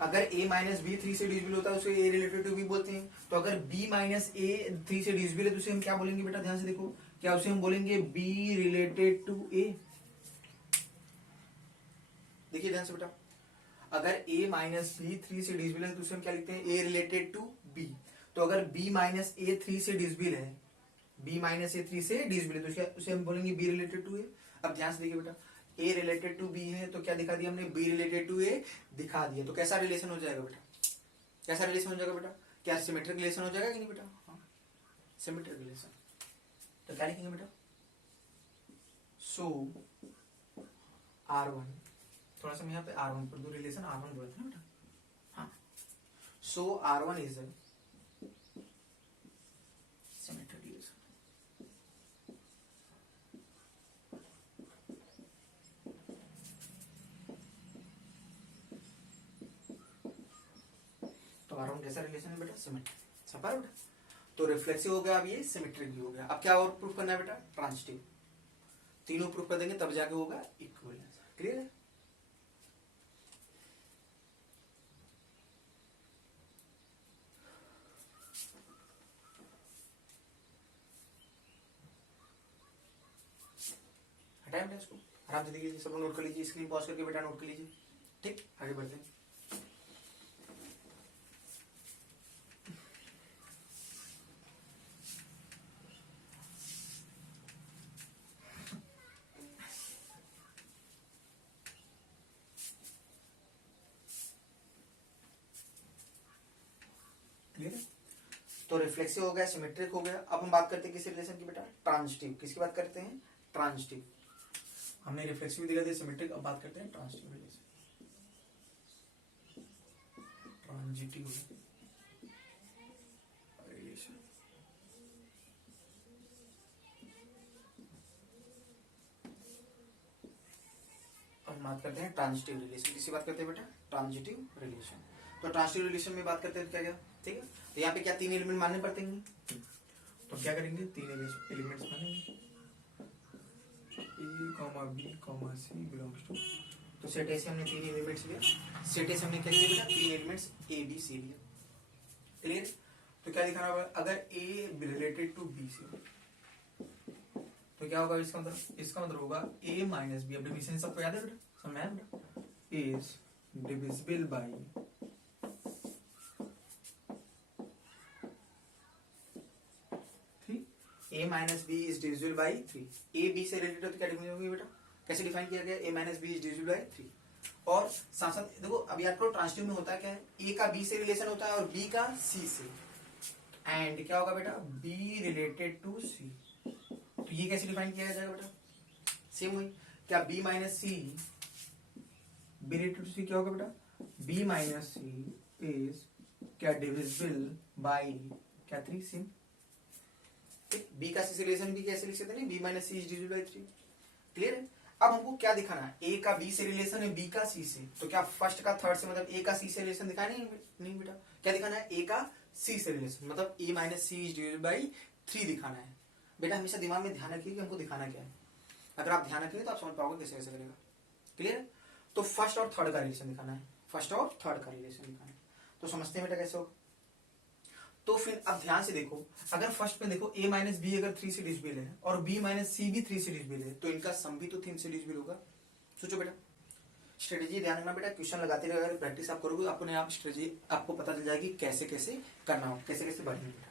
अगर a माइनस बी 3 से डिविजिबल होता है उसे a रिलेटेड टू b बोलते हैं। तो अगर b माइनस ए 3 से डिविजिबल है तो उसे हम क्या बोलेंगे बेटा, ध्यान से देखो, क्या उसे हम बोलेंगे b रिलेटेड टू a। देखिए ध्यान से बेटा, अगर a माइनस बी 3 से डिविजिबल है तो उसे हम क्या लिखते हैं, a रिलेटेड टू b। तो अगर b माइनस ए 3 से डिविजिबल है, b माइनस ए 3 से डिविजिबल है तो उसे हम बोलेंगे b रिलेटेड टू a। अब ध्यान से देखिए बेटा, a रिलेटेड टू b है तो क्या दिखा दिया हमने, b रिलेटेड टू a दिखा दिया। तो कैसा रिलेशन हो जाएगा बेटा, कैसा रिलेशन हो जाएगा बेटा, क्या सिमेट्रिक रिलेशन हो जाएगा कि नहीं बेटा, हाँ सिमेट्रिक रिलेशन। तो क्या लिखेंगे बेटा, सो R1, थोड़ा सा मैं यहाँ पे R1 पर दो रिलेशन R1 बोलते हैं बेटा, हाँ, सो R1 is symmetric relation. Around कैसा रिलेशन है बेटा, सिमेट्रिक। समझ बेटा, तो रिफ्लेक्सिव हो गया, अब ये सिमेट्रिक भी हो गया। अब क्या और प्रूफ करना है बेटा, ट्रांजिटिव। तीनों प्रूफ कर देंगे तब जाके होगा इक्विवेलेंस। क्लियर है? हटाए बेटा इसको, आराम से देखिए, सब नोट कर लीजिए, स्क्रीन पॉज करके बेटा नोट कर लीजिए। ठीक, आगे बढ़ते हैं। क्लियर है? तो रिफ्लेक्सिव हो गया, सिमेट्रिक हो गया। अब हम बात करते हैं किस रिलेशन की बेटा, ट्रांजिटिव। किसकी बात करते हैं, ट्रांजिटिव। हमने रिफ्लेक्सिव दिखा दिया, सिमेट्रिक, अब बात करते हैं ट्रांजिटिव रिलेशन। ट्रांजिटिव रिलेशन, अब हम बात करते हैं ट्रांजिटिव रिलेशन। किसकी बात करते हैं बेटा, ट्रांजिटिव रिलेशन। तो ट्रांजिटिव रिलेशन में बात करते हैं क्या क्या, ठीक है। तो यहाँ पे क्या तीन एलिमेंट मानने पड़ते हैं, तो क्या करेंगे, तीन एलिमेंट्स मानेंगे, A, B, C belongs to. तो सेट ए से हमने तीन एलिमेंट्स लिया, सेट ए से हमने क्या लिया बेटा, तीन एलिमेंट्स A B C लिया। क्लियर? तो क्या दिखाना होगा, अगर A रिलेटेड टू B से तो क्या होगा, इसका मतलब होगा A माइनस बी। अब डिविजन सबको याद है बेटा, समझ में आया बेटा, is divisible by a minus b is divisible by 3। a b से रिलेटेड तो क्या डिफाइन होगी बेटा, कैसे डिफाइन किया गया, a minus b is divisible by 3। और साथ साथ देखो, अब याद करो ट्रांजिटिव में होता क्या है, a का b से रिलेशन होता है और b का c से, एंड क्या होगा बेटा, b रिलेटेड टू c। तो ये कैसे डिफाइन किया जाएगा बेटा, सेम वही, क्या b minus c b related to c क्या होगा बेटा, b माइनस सी इज क्या डिविजिबल बाई क्या 3, सेम। बी का सी से रिलेशन भी कैसे लिख सकते हैं, b minus c is divisible by 3। Clear है? अब हमको क्या दिखाना है, ए का बी से रिलेशन है, बी का सी से, तो क्या फर्स्ट का थर्ड से मतलब ए का सी से रिलेशन दिखाना नहीं बेटा, क्या दिखाना है, ए का सी से रिलेशन मतलब a minus c is divisible by 3 दिखाना है। बेटा हमेशा दिमाग में ध्यान रखिए कि हमको दिखाना क्या है, अगर आप ध्यान रखेंगे तो आप समझ पाओगे कैसे कैसे करेगा। क्लियर है? तो फर्स्ट और थर्ड का रिलेशन दिखाना है, फर्स्ट और थर्ड का रिलेशन दिखाना है। तो समझते हैं बेटा कैसे होगा। तो फिर अब ध्यान से देखो, अगर फर्स्ट में देखो a माइनस बी अगर 3 से डिविजिबल है और b माइनस सी भी 3 से डिविजिबल है, तो इनका सम भी तो 3 से डिविजिबल होगा। सोचो बेटा, स्ट्रेटेजी ध्यान रखना बेटा, क्वेश्चन लगाते रहे, अगर प्रैक्टिस आप करोगे अपने आप स्ट्रेटेजी आपको पता चल जाएगी कैसे कैसे करना हो, कैसे कैसे बढ़ेंगे बेटा।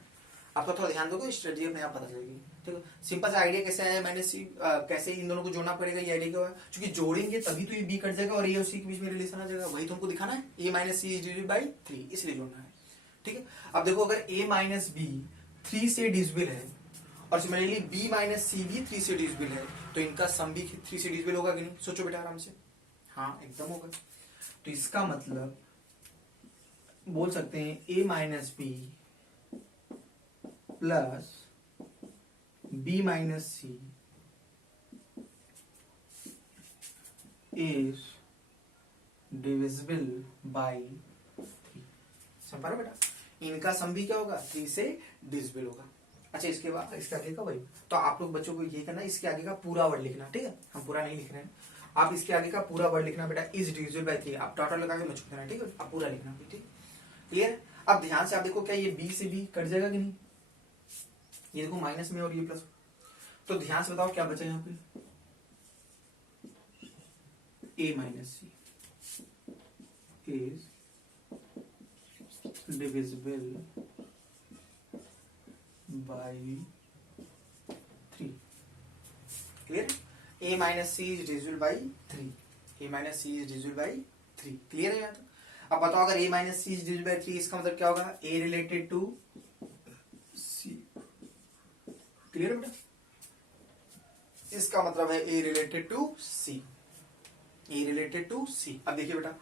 आपको थोड़ा ध्यान दोगे स्ट्रेटेजी अपने आप पता चलेगी। ठीक है, सिंपल सा आइडिया कैसे आया, माइनस सी कैसे इन दोनों को जोड़ना पड़ेगा, ये आइडिया क्या है, क्योंकि जोड़ेंगे तभी तो ये b कट जाएगा और ये उसी के बीच में रिलेशन आ जाएगा, वही तुमको दिखाना है, a minus c is divisible by 3 इसलिए जोड़ना है। ठीक है, अब देखो अगर a माइनस बी 3 से डिविजिबल है और सिमिलरली b माइनस सी भी 3 से डिविजिबल है, तो इनका सम भी 3 से डिविजिबल होगा कि नहीं, सोचो बेटा आराम से। हाँ एकदम होगा। तो इसका मतलब बोल सकते हैं a minus b plus b minus c is divisible by 3। समझ पा रहे हो बेटा, इनका सम भी क्या होगा 3 से डिविजिबल होगा। अच्छा इसके बाद इसके आगे का वही, तो आप लोग बच्चों को ये करना, इसके आगे का पूरा वर्ड लिखना। ठीक है, हम पूरा नहीं लिख रहे हैं, आप इसके आगे का पूरा वर्ड लिखना बेटा, इज डिविजिबल बाई 3। आप टोटल लगा के मत छोड़ना, ठीक है, आप पूरा लिखना। ठीक क्लियर? अब ध्यान से आप देखो, क्या ये b से b कट जाएगा कि नहीं, ये देखो माइनस में और ये प्लस, तो ध्यान से बताओ क्या बचा यहाँ पे, a minus c is divisible by 3। Clear? a minus c is divisible by 3, a minus c is divisible by 3। Clear है यहाँ तक? अब बताओ अगर a minus c is divisible by 3 इसका मतलब क्या होगा, a related to c। Clear बेटा? इसका मतलब है a related to c, a related to c। अब देखिए बेटा,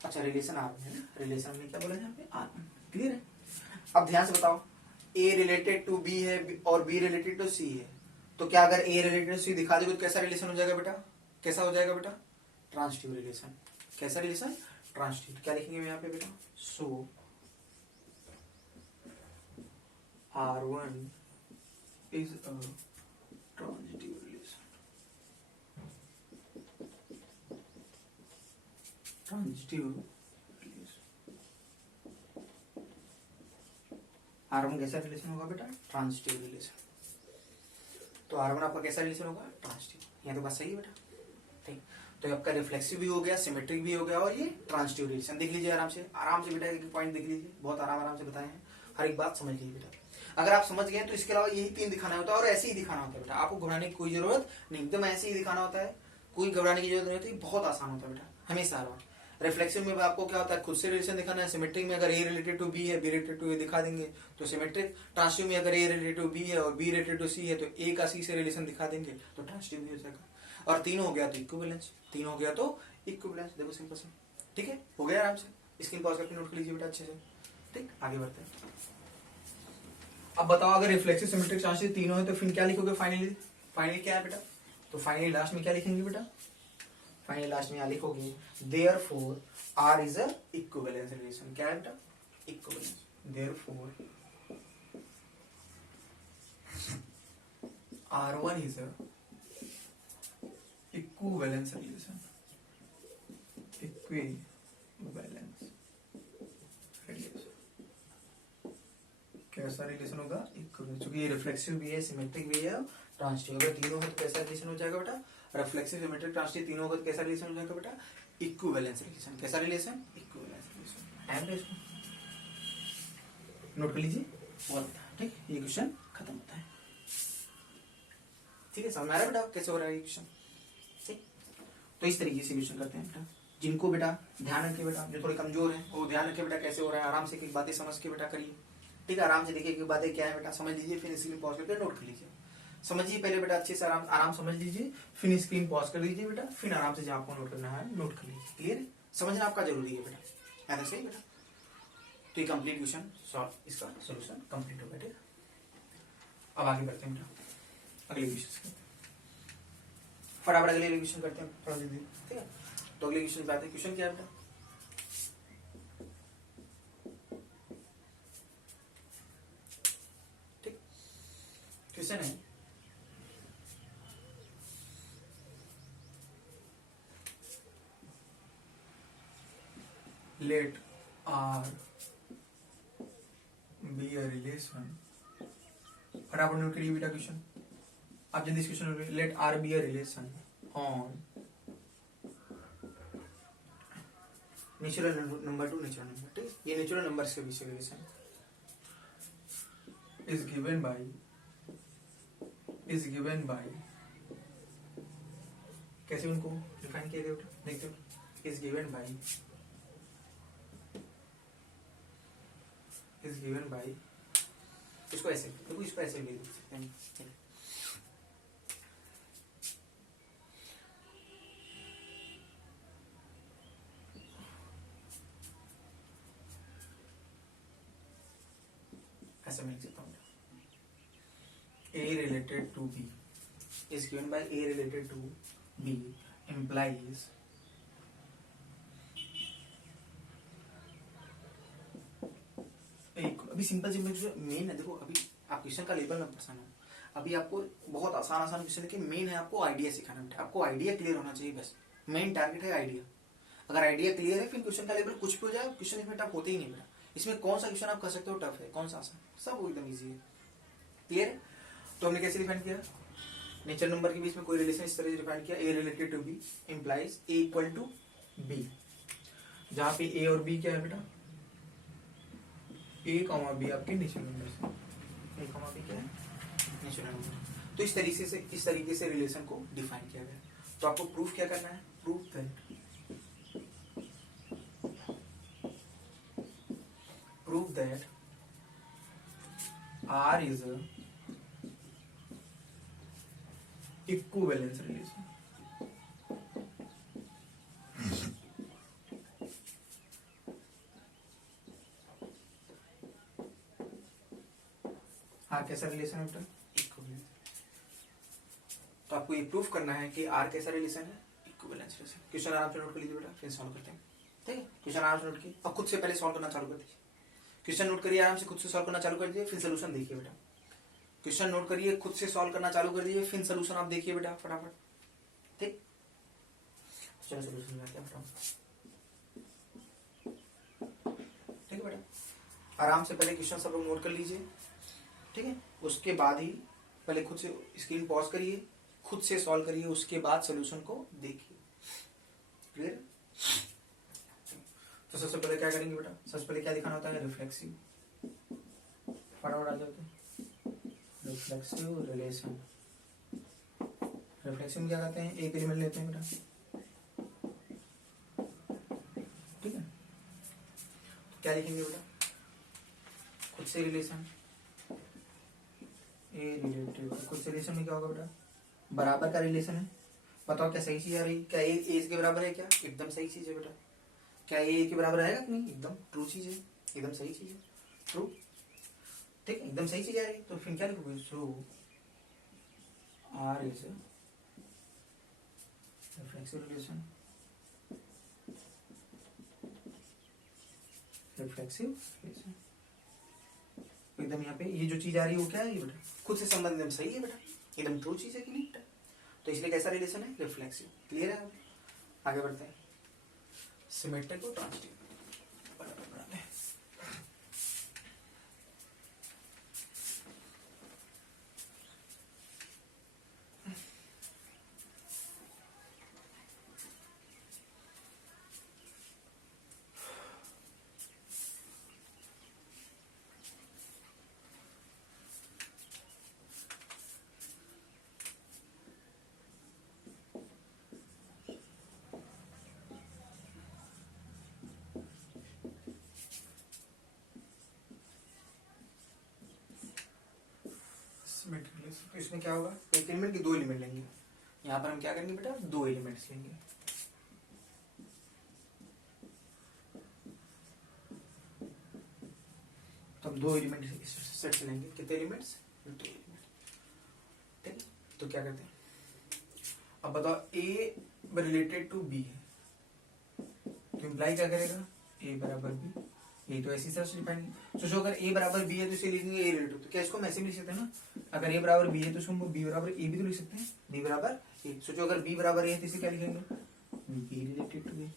अच्छा रिलेशन आर है ना, रिलेशन में क्या बोला यहाँ पे आर। क्लियर है? अब ध्यान से बताओ, a रिलेटेड टू b है और b रिलेटेड टू c है, तो क्या अगर a रिलेटेड टू c दिखा दोगे तो कैसा रिलेशन हो जाएगा बेटा, कैसा हो जाएगा बेटा, ट्रांजिटिव रिलेशन। कैसा रिलेशन, ट्रांजिटिव। क्या लिखेंगे यहाँ पे बेटा, सो R1 is a transitive relation. Transitive R1 कैसा रिलेशन होगा बेटा? Transitive relation. तो R1 आपका कैसा रिलेशन होगा? ट्रांजिटिव। यहाँ तो बात सही है बेटा, ठीक। तो आपका रिफ्लेक्सिव भी हो गया, सिमेट्रिक भी हो गया, और ये ट्रांजिटिव रिलेशन। देख लीजिए आराम से बेटा, एक पॉइंट देख लीजिए, बहुत आराम से बताए हैं, हर एक बात समझ लीजिए बेटा। अगर आप समझ गए तो इसके अलावा यही 3 दिखाना होता है, और ऐसे ही दिखाना होता है बेटा, आपको घबराने की कोई जरूरत नहीं, एकदम ऐसे ही दिखाना होता है, कोई घबराने की जरूरत नहीं होती, बहुत आसान होता है बेटा, हमेशा। रिफ्लेक्सिव में आपको क्या होता है, खुद से रिलेशन दिखाना है। सिमेट्रिक में अगर ए रिलेटेड टू बी है, बी रिलेटेड टू ए दिखा देंगे तो सिमेट्रिक। ट्रांजिटिव में अगर ए रिलेटेड टू बी है और बी रिलेटेड टू सी है तो ए का सी से रिलेशन दिखा देंगे तो ट्रांजिटिव भी हो जाएगा। और 3 हो गया तो इक्विवेलेंस, 3 हो गया तो इक्विवेलेंस। देखो सिंपल से, ठीक है, हो गया आराम से। स्क्रीन पॉज करके नोट कर लीजिए बेटा अच्छे से, ठीक। आगे बढ़ते हैं। अब बताओ, अगर रिफ्लेक्सिव, सिमेट्रिक, ट्रांजिटिव तीनों है तो फिर क्या लिखोगे फाइनली? फाइनली क्या है बेटा? तो फाइनली लास्ट में क्या लिखेंगे बेटा? फाइनली लास्ट में लिखोगे therefore R is a equivalence relation। क्या है बेटा? Equivalence. Therefore R1 is a equivalence relation। Equivalence relation कैसा रिलेशन होगा? इक्विवेलेंस। क्योंकि ये रिफ्लेक्सिव भी है, सिमेट्रिक भी है, ट्रांजिटिव। अगर तीनों है तो कैसा रिलेशन हो जाएगा बेटा? रिफ्लेक्सिव, सिमेट्रिक, ट्रांजिटिव तीनों होगा तो कैसा रिलेशन हो जाएगा बेटा? Equivalence relation. कैसा रिलेशन? Equivalence relation. इसको नोट कर लीजिए, बहुत ठीक। ये क्वेश्चन खत्म होता है, ठीक है। समझ में आ रहा है बेटा कैसे हो रहा है ये क्वेश्चन? ठीक। तो इस तरीके से क्वेश्चन करते हैं बेटा। जिनको बेटा ध्यान रखिए बेटा, जो थोड़े कमजोर है वो ध्यान रखिए बेटा कैसे हो रहा है। आराम से एक बातें समझ के बेटा करिए, ठीक है। आराम से देखिए कि बातें क्या है बेटा, समझ लीजिए, फिर स्क्रीन पॉज करके नोट कर लीजिए। समझिए पहले बेटा अच्छे से, आराम समझ लीजिए, फिर स्क्रीन पॉज कर लीजिए बेटा, फिर आराम से जहां आपको नोट करना है नोट कर लीजिए। क्लियर? समझना आपका जरूरी है बेटा, ऐसा सही बेटा। तो ये कंप्लीट क्वेश्चन सॉल्व, इसका सॉल्यूशन कंप्लीट हो गया, ठीक है। अब आगे बढ़ते हैं बेटा अगले क्वेश्चन, फटाफट अगले क्वेश्चन करते हैं थोड़ा जल्दी, ठीक है। तो अगले क्वेश्चन पे आते हैं। क्वेश्चन क्या है बेटा? ठीक, क्वेश्चन है let R be a relation। फटाफट नोट करिए बेटा क्वेश्चन, आप जल्दी क्वेश्चन नोट करिए। let R be a relation on natural number two natural number, ठीक। ये नेचुरल नंबर्स के बीच रिलेशन is given by कैसे उनको डिफाइन किया गया बेटा? देखते हो, is given by इसको ऐसे, देखो इसको ऐसे ले सकते हैं, ऐसे मिल सकता हूँ। A related to B is given by A related to B implies अभी सिंपल मेन है। देखो अभी आप क्वेश्चन का लेवल में परेशान हो, अभी आपको बहुत आसान क्वेश्चन है कि मेन है आपको आइडिया सिखाना है। आपको आइडिया क्लियर होना चाहिए, बस मेन टारगेट है आइडिया। अगर आइडिया क्लियर है फिर क्वेश्चन का लेवल कुछ भी हो जाए, क्वेश्चन इसमें टफ होते ही नहीं बेटा। इसमें कौन सा क्वेश्चन आप कर सकते हो टफ है, कौन सा आसान, सब एकदम ईजी है। क्लियर? तो हमने कैसे डिफाइन किया? नेचुरल नंबर के बीच में कोई रिलेशन इस तरह से डिफाइन किया, A related to B implies A equal to B, जहां पे ए और बी क्या है बेटा? ए कॉमा बी आपके natural number, A comma B क्या है? Natural number. तो इस तरीके से रिलेशन को डिफाइन किया गया। तो आपको प्रूफ क्या करना है? Proof that R is a equivalence relation। R कैसा रिलेशन है बेटा? इक्विवेलेंस। तो आपको ये प्रूफ करना है कि R कैसा रिलेशन है? Equivalence relation. क्वेश्चन आराम से नोट कर लीजिए बेटा, फिर सॉल्व करते हैं, ठीक है। क्वेश्चन आराम से नोट कीजिए और खुद से पहले सॉल्व करना चालू कर दीजिए, क्वेश्चन नोट करिए, आराम से खुद से सॉल्व करना चालू कर दीजिए, फिर सोल्यूशन देखिए बेटा। क्वेश्चन नोट करिए, खुद से सॉल्व करना चालू कर दीजिए, फिर सोल्यूशन आप देखिए बेटा फटाफट। ठीक, चलो सोल्यूशन में आते हैं फटाफट। ठीक है बेटा, आराम से पहले क्वेश्चन सब लोग नोट कर लीजिए। ठीक है, उसके बाद ही पहले खुद से स्क्रीन पॉज करिए, खुद से सॉल्व करिए, उसके बाद सोल्यूशन को देखिए। क्लियर? तो सबसे पहले क्या करेंगे बेटा, सबसे पहले क्या दिखाना होता है, रिफ्लेक्सिव। फटाफट आ जाते हैं, रिफ्लेक्सिव रिलेशन। रिफ्लेक्सिव में क्या कहते हैं, एक एलिमेंट लेते हैं बेटा। ठीक है, तो क्या लिखेंगे बेटा, खुद से रिलेशन, ए रिलेटिव। खुद से रिलेशन में क्या होगा बेटा, बराबर का रिलेशन है। बताओ क्या सही चीज आ रही, क्या ए के बराबर है, क्या एकदम सही चीज है बेटा। क्या ए के बराबर आएगा कि नहीं, एकदम ट्रू चीज है, एकदम सही चीज है, ट्रू। ठीक, एकदम सही चीज आ रही, तो फिर क्या लिखोगे, so R is reflexive relation. Reflexive relation एकदम यहाँ पे ये जो चीज आ रही है वो क्या है, ये बेटा खुद से संबंध एकदम सही है बेटा, एकदम ट्रू चीज है कि नहीं बेटा, तो इसलिए कैसा रिलेशन है, रिफ्लेक्सिव। क्लियर है? आगे बढ़ते हैं, सिमेट्रिक और ट्रांजिटिव। तो इसमें क्या होगा, एक एलिमेंट की दो एलिमेंट लेंगे। यहाँ पर हम क्या करेंगे बेटा, दो एलिमेंट्स लेंगे। तो हम दो एलिमेंट सेट से लेंगे, कितने एलिमेंट्स, दो एलिमेंट। ठीक है, तो क्या करते हैं, अब बताओ ए रिलेटेड टू बी है, तो इम्प्लाई क्या करेगा, ए बराबर बी। ये तो ऐसी तरह से डिफाइन, सोचो अगर ए बराबर बी है तो इसे लिखेंगे ए रिलेटिव, तो क्या इसको हम ऐसे भी लिख सकते हैं ना, अगर ए बराबर बी है तो इसको हम बी बराबर ए भी तो लिख सकते हैं, बी बराबर ए। सोचो अगर बी बराबर ए है तो इसे क्या लिखेंगे, बी रिलेटेड टू ए।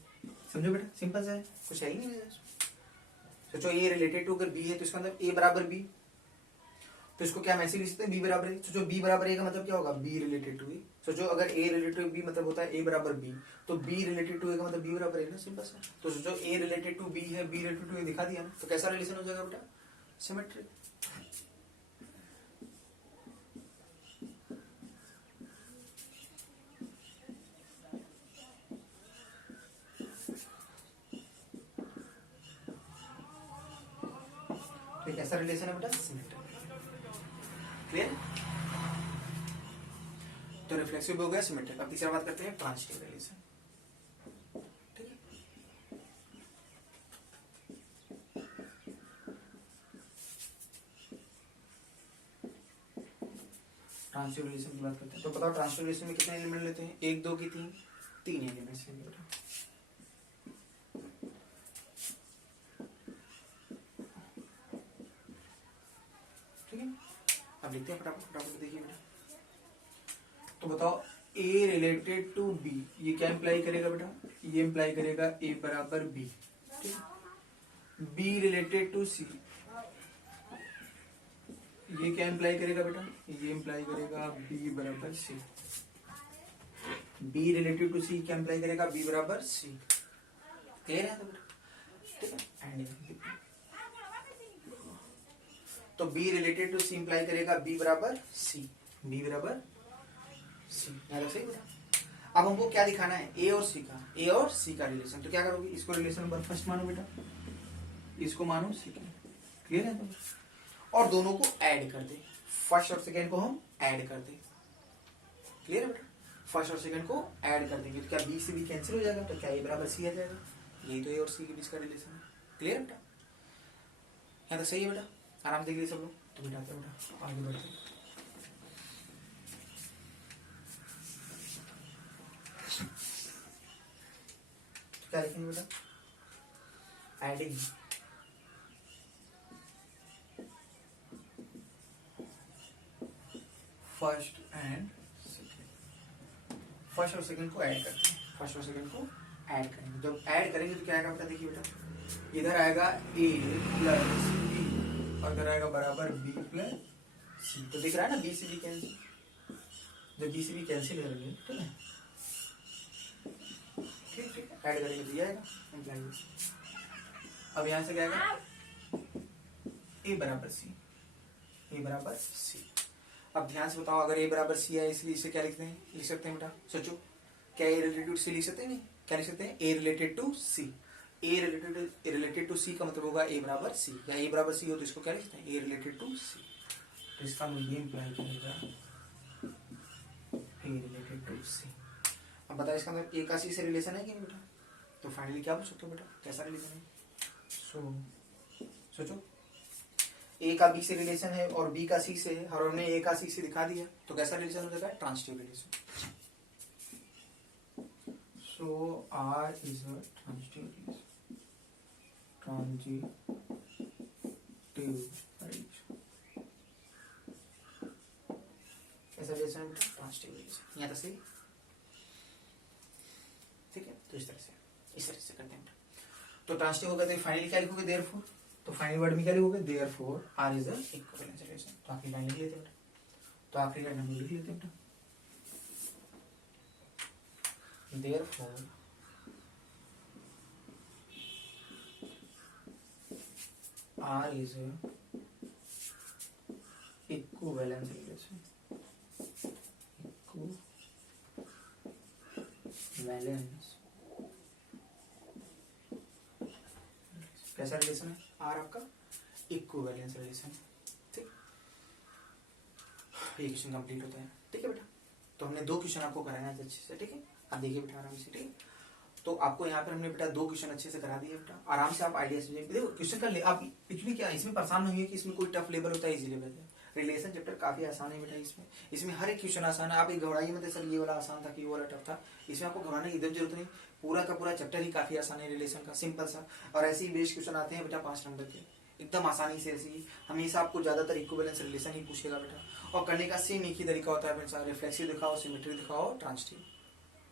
समझो बेटा, सिंपल सा है, कुछ है ही नहीं है। सोचो ए रिलेटेड टू अगर बी है तो इसका मतलब ए बराबर बी, तो इसको क्या हम ऐसे लिख सकते हैं, बी बराबर ए। सोचो बी बराबर ए का मतलब क्या होगा, बी रिलेटेड टू ए। सोचो अगर ए रिलेटेड टू बी मतलब होता है ए बराबर बी, तो बी रिलेटेड टू ए का मतलब बी बराबर ए ना, सिंपल सा। तो सोचो ए रिलेटेड टू बी है, बी रिलेटेड टू ए दिखा दिया ना, तो कैसा रिलेशन हो जाएगा बेटा, सिमेट्रिक। तो कैसा रिलेशन है बेटा, सिमेट्रिक। क्लियर? तो रिफ्लेक्सिव हो गया, सिमेट्रिक। अब तीसरा बात करते हैं, ट्रांजिटिव रिलेशन। ठीक है, ट्रांजिटिव रिलेशन की बात करते हैं। तो बताओ ट्रांजिटिव रिलेशन में कितने एलिमेंट लेते हैं, एक दो की तीन, तीन एलिमेंट्स लेंगे बेटा। ठीक है, अब लिखते हैं फटाफट फटाफट, देखिए बेटा। तो बताओ ए रिलेटेड टू बी, ये क्या इंप्लाई करेगा बेटा, ये इंप्लाई करेगा ए बराबर बी। ठीक है, बी रिलेटेड टू सी, ये क्या इंप्लाई करेगा बेटा, ये इंप्लाई करेगा बी बराबर सी। बी रिलेटेड टू सी क्या इंप्लाई करेगा, बी बराबर सी। क्लियर है? तो बेटा ठीक है, एंड तो b related to c imply करेगा बी बराबर सी, बी बराबर सी। सही बेटा। अब हमको क्या दिखाना है, ए और सी का, ए और सी का रिलेशन। तो क्या करोगे, इसको रिलेशन नंबर फर्स्ट मानो बेटा, इसको मानो सेकंड। क्लियर है? तो और दोनों को ऐड कर दे, फर्स्ट और सेकंड को हम ऐड कर दे। क्लियर है बेटा, फर्स्ट और सेकंड को ऐड कर देंगे तो क्या बी से बी कैंसिल हो जाएगा, तो क्या ए बराबर सी आ जाएगा। यही तो ए और सी के बीच का रिलेशन है। क्लियर है बेटा, यहाँ तो सही है बेटा, आराम से देखिए सब लोग। तो बिठाते बेटा, आगे बढ़ते हैं। क्या लिखेंगे बेटा, adding first and second, first और सेकेंड को ऐड करते हैं, फर्स्ट और सेकेंड को ऐड करेंगे। जब ऐड करेंगे तो क्या आएगा बेटा, देखिए बेटा, इधर आएगा a प्लस b और इधर आएगा बराबर b प्लस c। तो दिख रहा है ना b से b कैंसिल, जब b से b कैंसिल करेंगे, ठीक है, ठीक ठीक ऐड करेंगे तो ये आएगा इम्प्लाई। अब यहाँ से क्या आएगा, a बराबर c, a बराबर c। अब ध्यान से बताओ, अगर a बराबर c है इसलिए इसे क्या लिखते हैं, लिख सकते हैं बेटा, सोचो, क्या a रिलेटेड टू c लिख सकते हैं, नहीं, क्या लिख सकते हैं, a related to c। a related to c का मतलब होगा a बराबर c, या a बराबर c हो तो इसको क्या लिखते हैं, a रिलेटेड टू c। तो इसका ये इम्प्लाई करेगा a रिलेटेड टू c। अब बताओ इसका मतलब a का c से रिलेशन है कि नहीं बेटा, तो फाइनली क्या बोल सकते हो बेटा, कैसा रिलेशन है, सोचो, a का b से रिलेशन है और b का c से है, और हमने a का c से दिखा दिया, तो कैसा रिलेशन हो जाएगा, transitive relation. So R is a transitive relation. Transitive relation. ऐसा रिलेशन है बेटा, ट्रांजिटिव रिलेशन। यहाँ तक सही, ठीक है, तो इस तरह से करते हैं। तो ट्रांजिटिव होगा तो फाइनली क्या लिखोगे, देयरफॉर, तो फाइनल वर्ड में क्या लिखोगे, therefore R is a equivalence relation. तो आखिरी लाइन लिख लेते हैं बेटा, तो आखिरी लाइन हम लिख लेते हैं बेटा, therefore R is a equivalence relation, equivalence, कैसा रिलेशन है, R आपका इक्विवेलेंस रिलेशन, ठीक, ये क्वेश्चन कंप्लीट होता है, ठीक है बेटा। तो हमने दो क्वेश्चन आपको कराना है अच्छे से, ठीक है, आप देखिए बेटा आराम से, ठीक। तो आपको यहाँ पर हमने बेटा दो क्वेश्चन अच्छे से करा दिए बेटा, आराम से आप आइडिया समझिए। देखो क्वेश्चन का आप एक्चुअली क्या इसमें परेशान नहीं है कि इसमें कोई टफ लेवल होता है, इजी लेवल है। रिलेशन चैप्टर काफी आसान है बेटा, इसमें हर एक क्वेश्चन आसान है। आप एक घबराइए मत सर ये वाला आसान था कि वो वाला टफ था, इसमें आपको घबराने की जरूरत नहीं, पूरा का पूरा चैप्टर ही काफी आसान है रिलेशन का, सिंपल सा। और ऐसे ही बेस्ट क्वेश्चन आते हैं बेटा 5 नंबर के, एकदम आसानी से। ऐसे ही हमेशा आपको ज्यादातर इक्विवेलेंस रिलेशन ही पूछेगा बेटा, और करने का सेम एक ही तरीका होता है बेटा, रिफ्लेक्सिव दिखाओ, सिमेट्री दिखाओ, ट्रांजिटिव।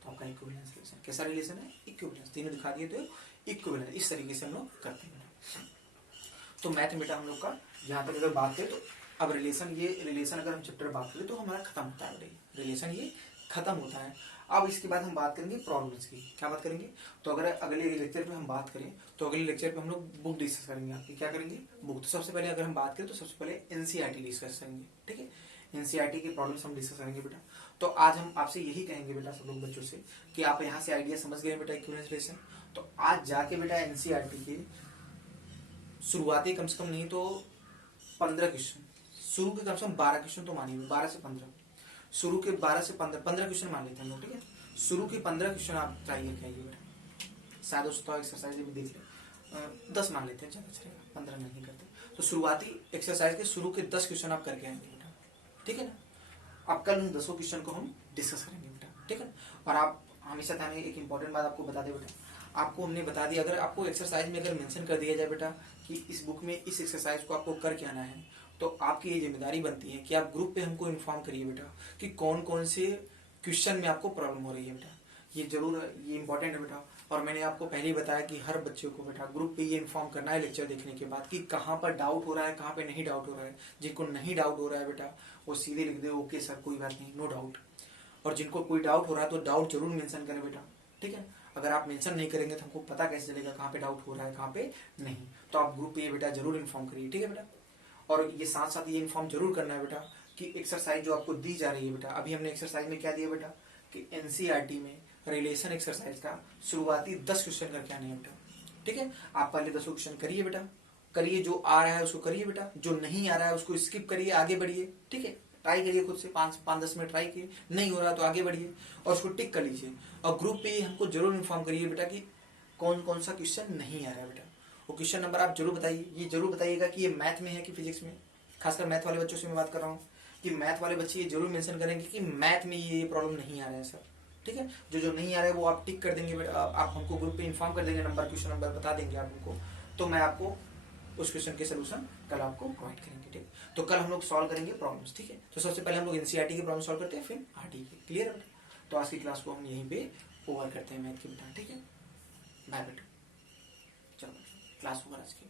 तो आपका इक्विवेलेंस रिलेशन कैसा रिलेशन है, इक्विवेलेंस, तीनों दिखा दिए तो इक्विवेलेंस, इस तरीके से हम लोग करते हैं। तो मैथ बेटा हम लोग का यहाँ तक अगर बात करें तो अब रिलेशन, ये रिलेशन अगर हम चैप्टर बात करें तो हमारा खत्म होता है, रिलेशन ये खत्म होता है। अब इसके बाद हम बात करेंगे प्रॉब्लम्स की, क्या बात करेंगे, तो अगर अगले लेक्चर पे हम बात करें तो अगले लेक्चर पे हम लोग बुक डिस्कस करेंगे, आपकी क्या करेंगे, बुक। तो सबसे पहले अगर हम बात करें तो सबसे पहले एनसीईआरटी डिस्कस करेंगे, ठीक है, एनसीईआरटी के प्रॉब्लम्स हम डिस्कस करेंगे बेटा। तो आज हम आपसे यही कहेंगे बेटा सब लोग बच्चों से कि आप यहाँ से आइडिया समझ गए बेटा इक्विवेलेंस रिलेशन। तो आज जाके बेटा एनसीईआरटी के शुरुआती कम से कम नहीं तो 15 क्वेश्चन, शुरू के कम से कम 12 क्वेश्चन तो मानिए, 12 से 15, शुरू के 12 से 15 क्वेश्चन मान लेते हैं हम लोग, ठीक है। शुरू के 15 क्वेश्चन आप ट्राई करिए बेटा, शायद उसका एक्सरसाइज भी देख लें, 10 मान लेते हैं, ज़्यादा चलेगा, 15 नहीं करते। तो शुरुआती एक्सरसाइज के शुरू के 10 क्वेश्चन आप करके आएंगे बेटा, ठीक है ना। अब कल उन 10 क्वेश्चन को हम डिस्कस करेंगे बेटा, ठीक है। और आप हमेशा ध्यान में एक इंपॉर्टेंट बात आपको बता दें बेटा, आपको हमने बता दिया, अगर आपको एक्सरसाइज में अगर मेंशन कर दिया जाए बेटा कि इस बुक में इस एक्सरसाइज को आपको करके आना है, तो आपकी ये जिम्मेदारी बनती है कि आप ग्रुप पे हमको इन्फॉर्म करिए बेटा कि कौन कौन से क्वेश्चन में आपको प्रॉब्लम हो रही है बेटा। ये जरूर, ये इंपॉर्टेंट है बेटा। और मैंने आपको पहले ही बताया कि हर बच्चे को बेटा ग्रुप पे ये इन्फॉर्म करना है लेक्चर देखने के बाद कि कहाँ पर डाउट हो रहा है, कहाँ पे नहीं डाउट हो रहा है। जिनको नहीं डाउट हो रहा है बेटा वो सीधे लिख दे ओके सर कोई बात नहीं, नो डाउट। और जिनको कोई डाउट हो रहा है तो डाउट जरूर मेंशन करें बेटा, ठीक है। अगर आप मेंशन नहीं करेंगे तो हमको पता कैसे चलेगा कहाँ पे डाउट हो रहा है कहाँ पे नहीं। तो आप ग्रुप पे ये बेटा जरूर इन्फॉर्म करिए, ठीक है बेटा। और ये साथ साथ ये इन्फॉर्म जरूर करना है बेटा कि एक्सरसाइज जो आपको दी जा रही है बेटा, अभी हमने एक्सरसाइज में क्या दिया बेटा कि एनसीईआरटी में रिलेशन एक्सरसाइज का शुरुआती 10 क्वेश्चन करके आने हैं बेटा, ठीक है। आप पहले 10 क्वेश्चन करिए बेटा, करिए, जो आ रहा है उसको करिए बेटा, जो नहीं आ रहा है उसको स्किप करिए, आगे बढ़िए, ठीक है। ट्राई करिए खुद से 5-10 मिनट ट्राई किए, नहीं हो रहा तो आगे बढ़िए और उसको टिक कर लीजिए। और ग्रुप पे हमको जरूर इन्फॉर्म करिए बेटा कि कौन कौन सा क्वेश्चन नहीं आ रहा है बेटा, वो क्वेश्चन नंबर आप जरूर बताइए। ये जरूर बताइएगा कि ये मैथ में है कि फिजिक्स में, खासकर मैथ वाले बच्चों से मैं बात कर रहा हूँ कि मैथ वाले बच्चे ये जरूर मेंशन करेंगे कि मैथ में ये प्रॉब्लम नहीं आ रहा है सर, ठीक है। जो नहीं आ रहा है वो आप टिक कर देंगे बेटा, आप हमको ग्रुप पे इन्फॉर्म कर देंगे, नंबर क्वेश्चन नंबर बता देंगे आप हमको, तो मैं आपको उस क्वेश्चन के सोल्यूशन कल आपको प्रोवाइड करेंगे। ठीक, तो कल हम लोग सॉल्व करेंगे प्रॉब्लम्स। ठीक है, तो सबसे पहले हम लोग एनसीईआरटी की प्रॉब्लम सॉल्व करते हैं, फिर आरटी की। क्लियर है? तो आज की क्लास को हम यहीं पे ओवर करते हैं मैथ की बेटा। ठीक है, बाय बेटा, चलो क्लास ओवर आज की।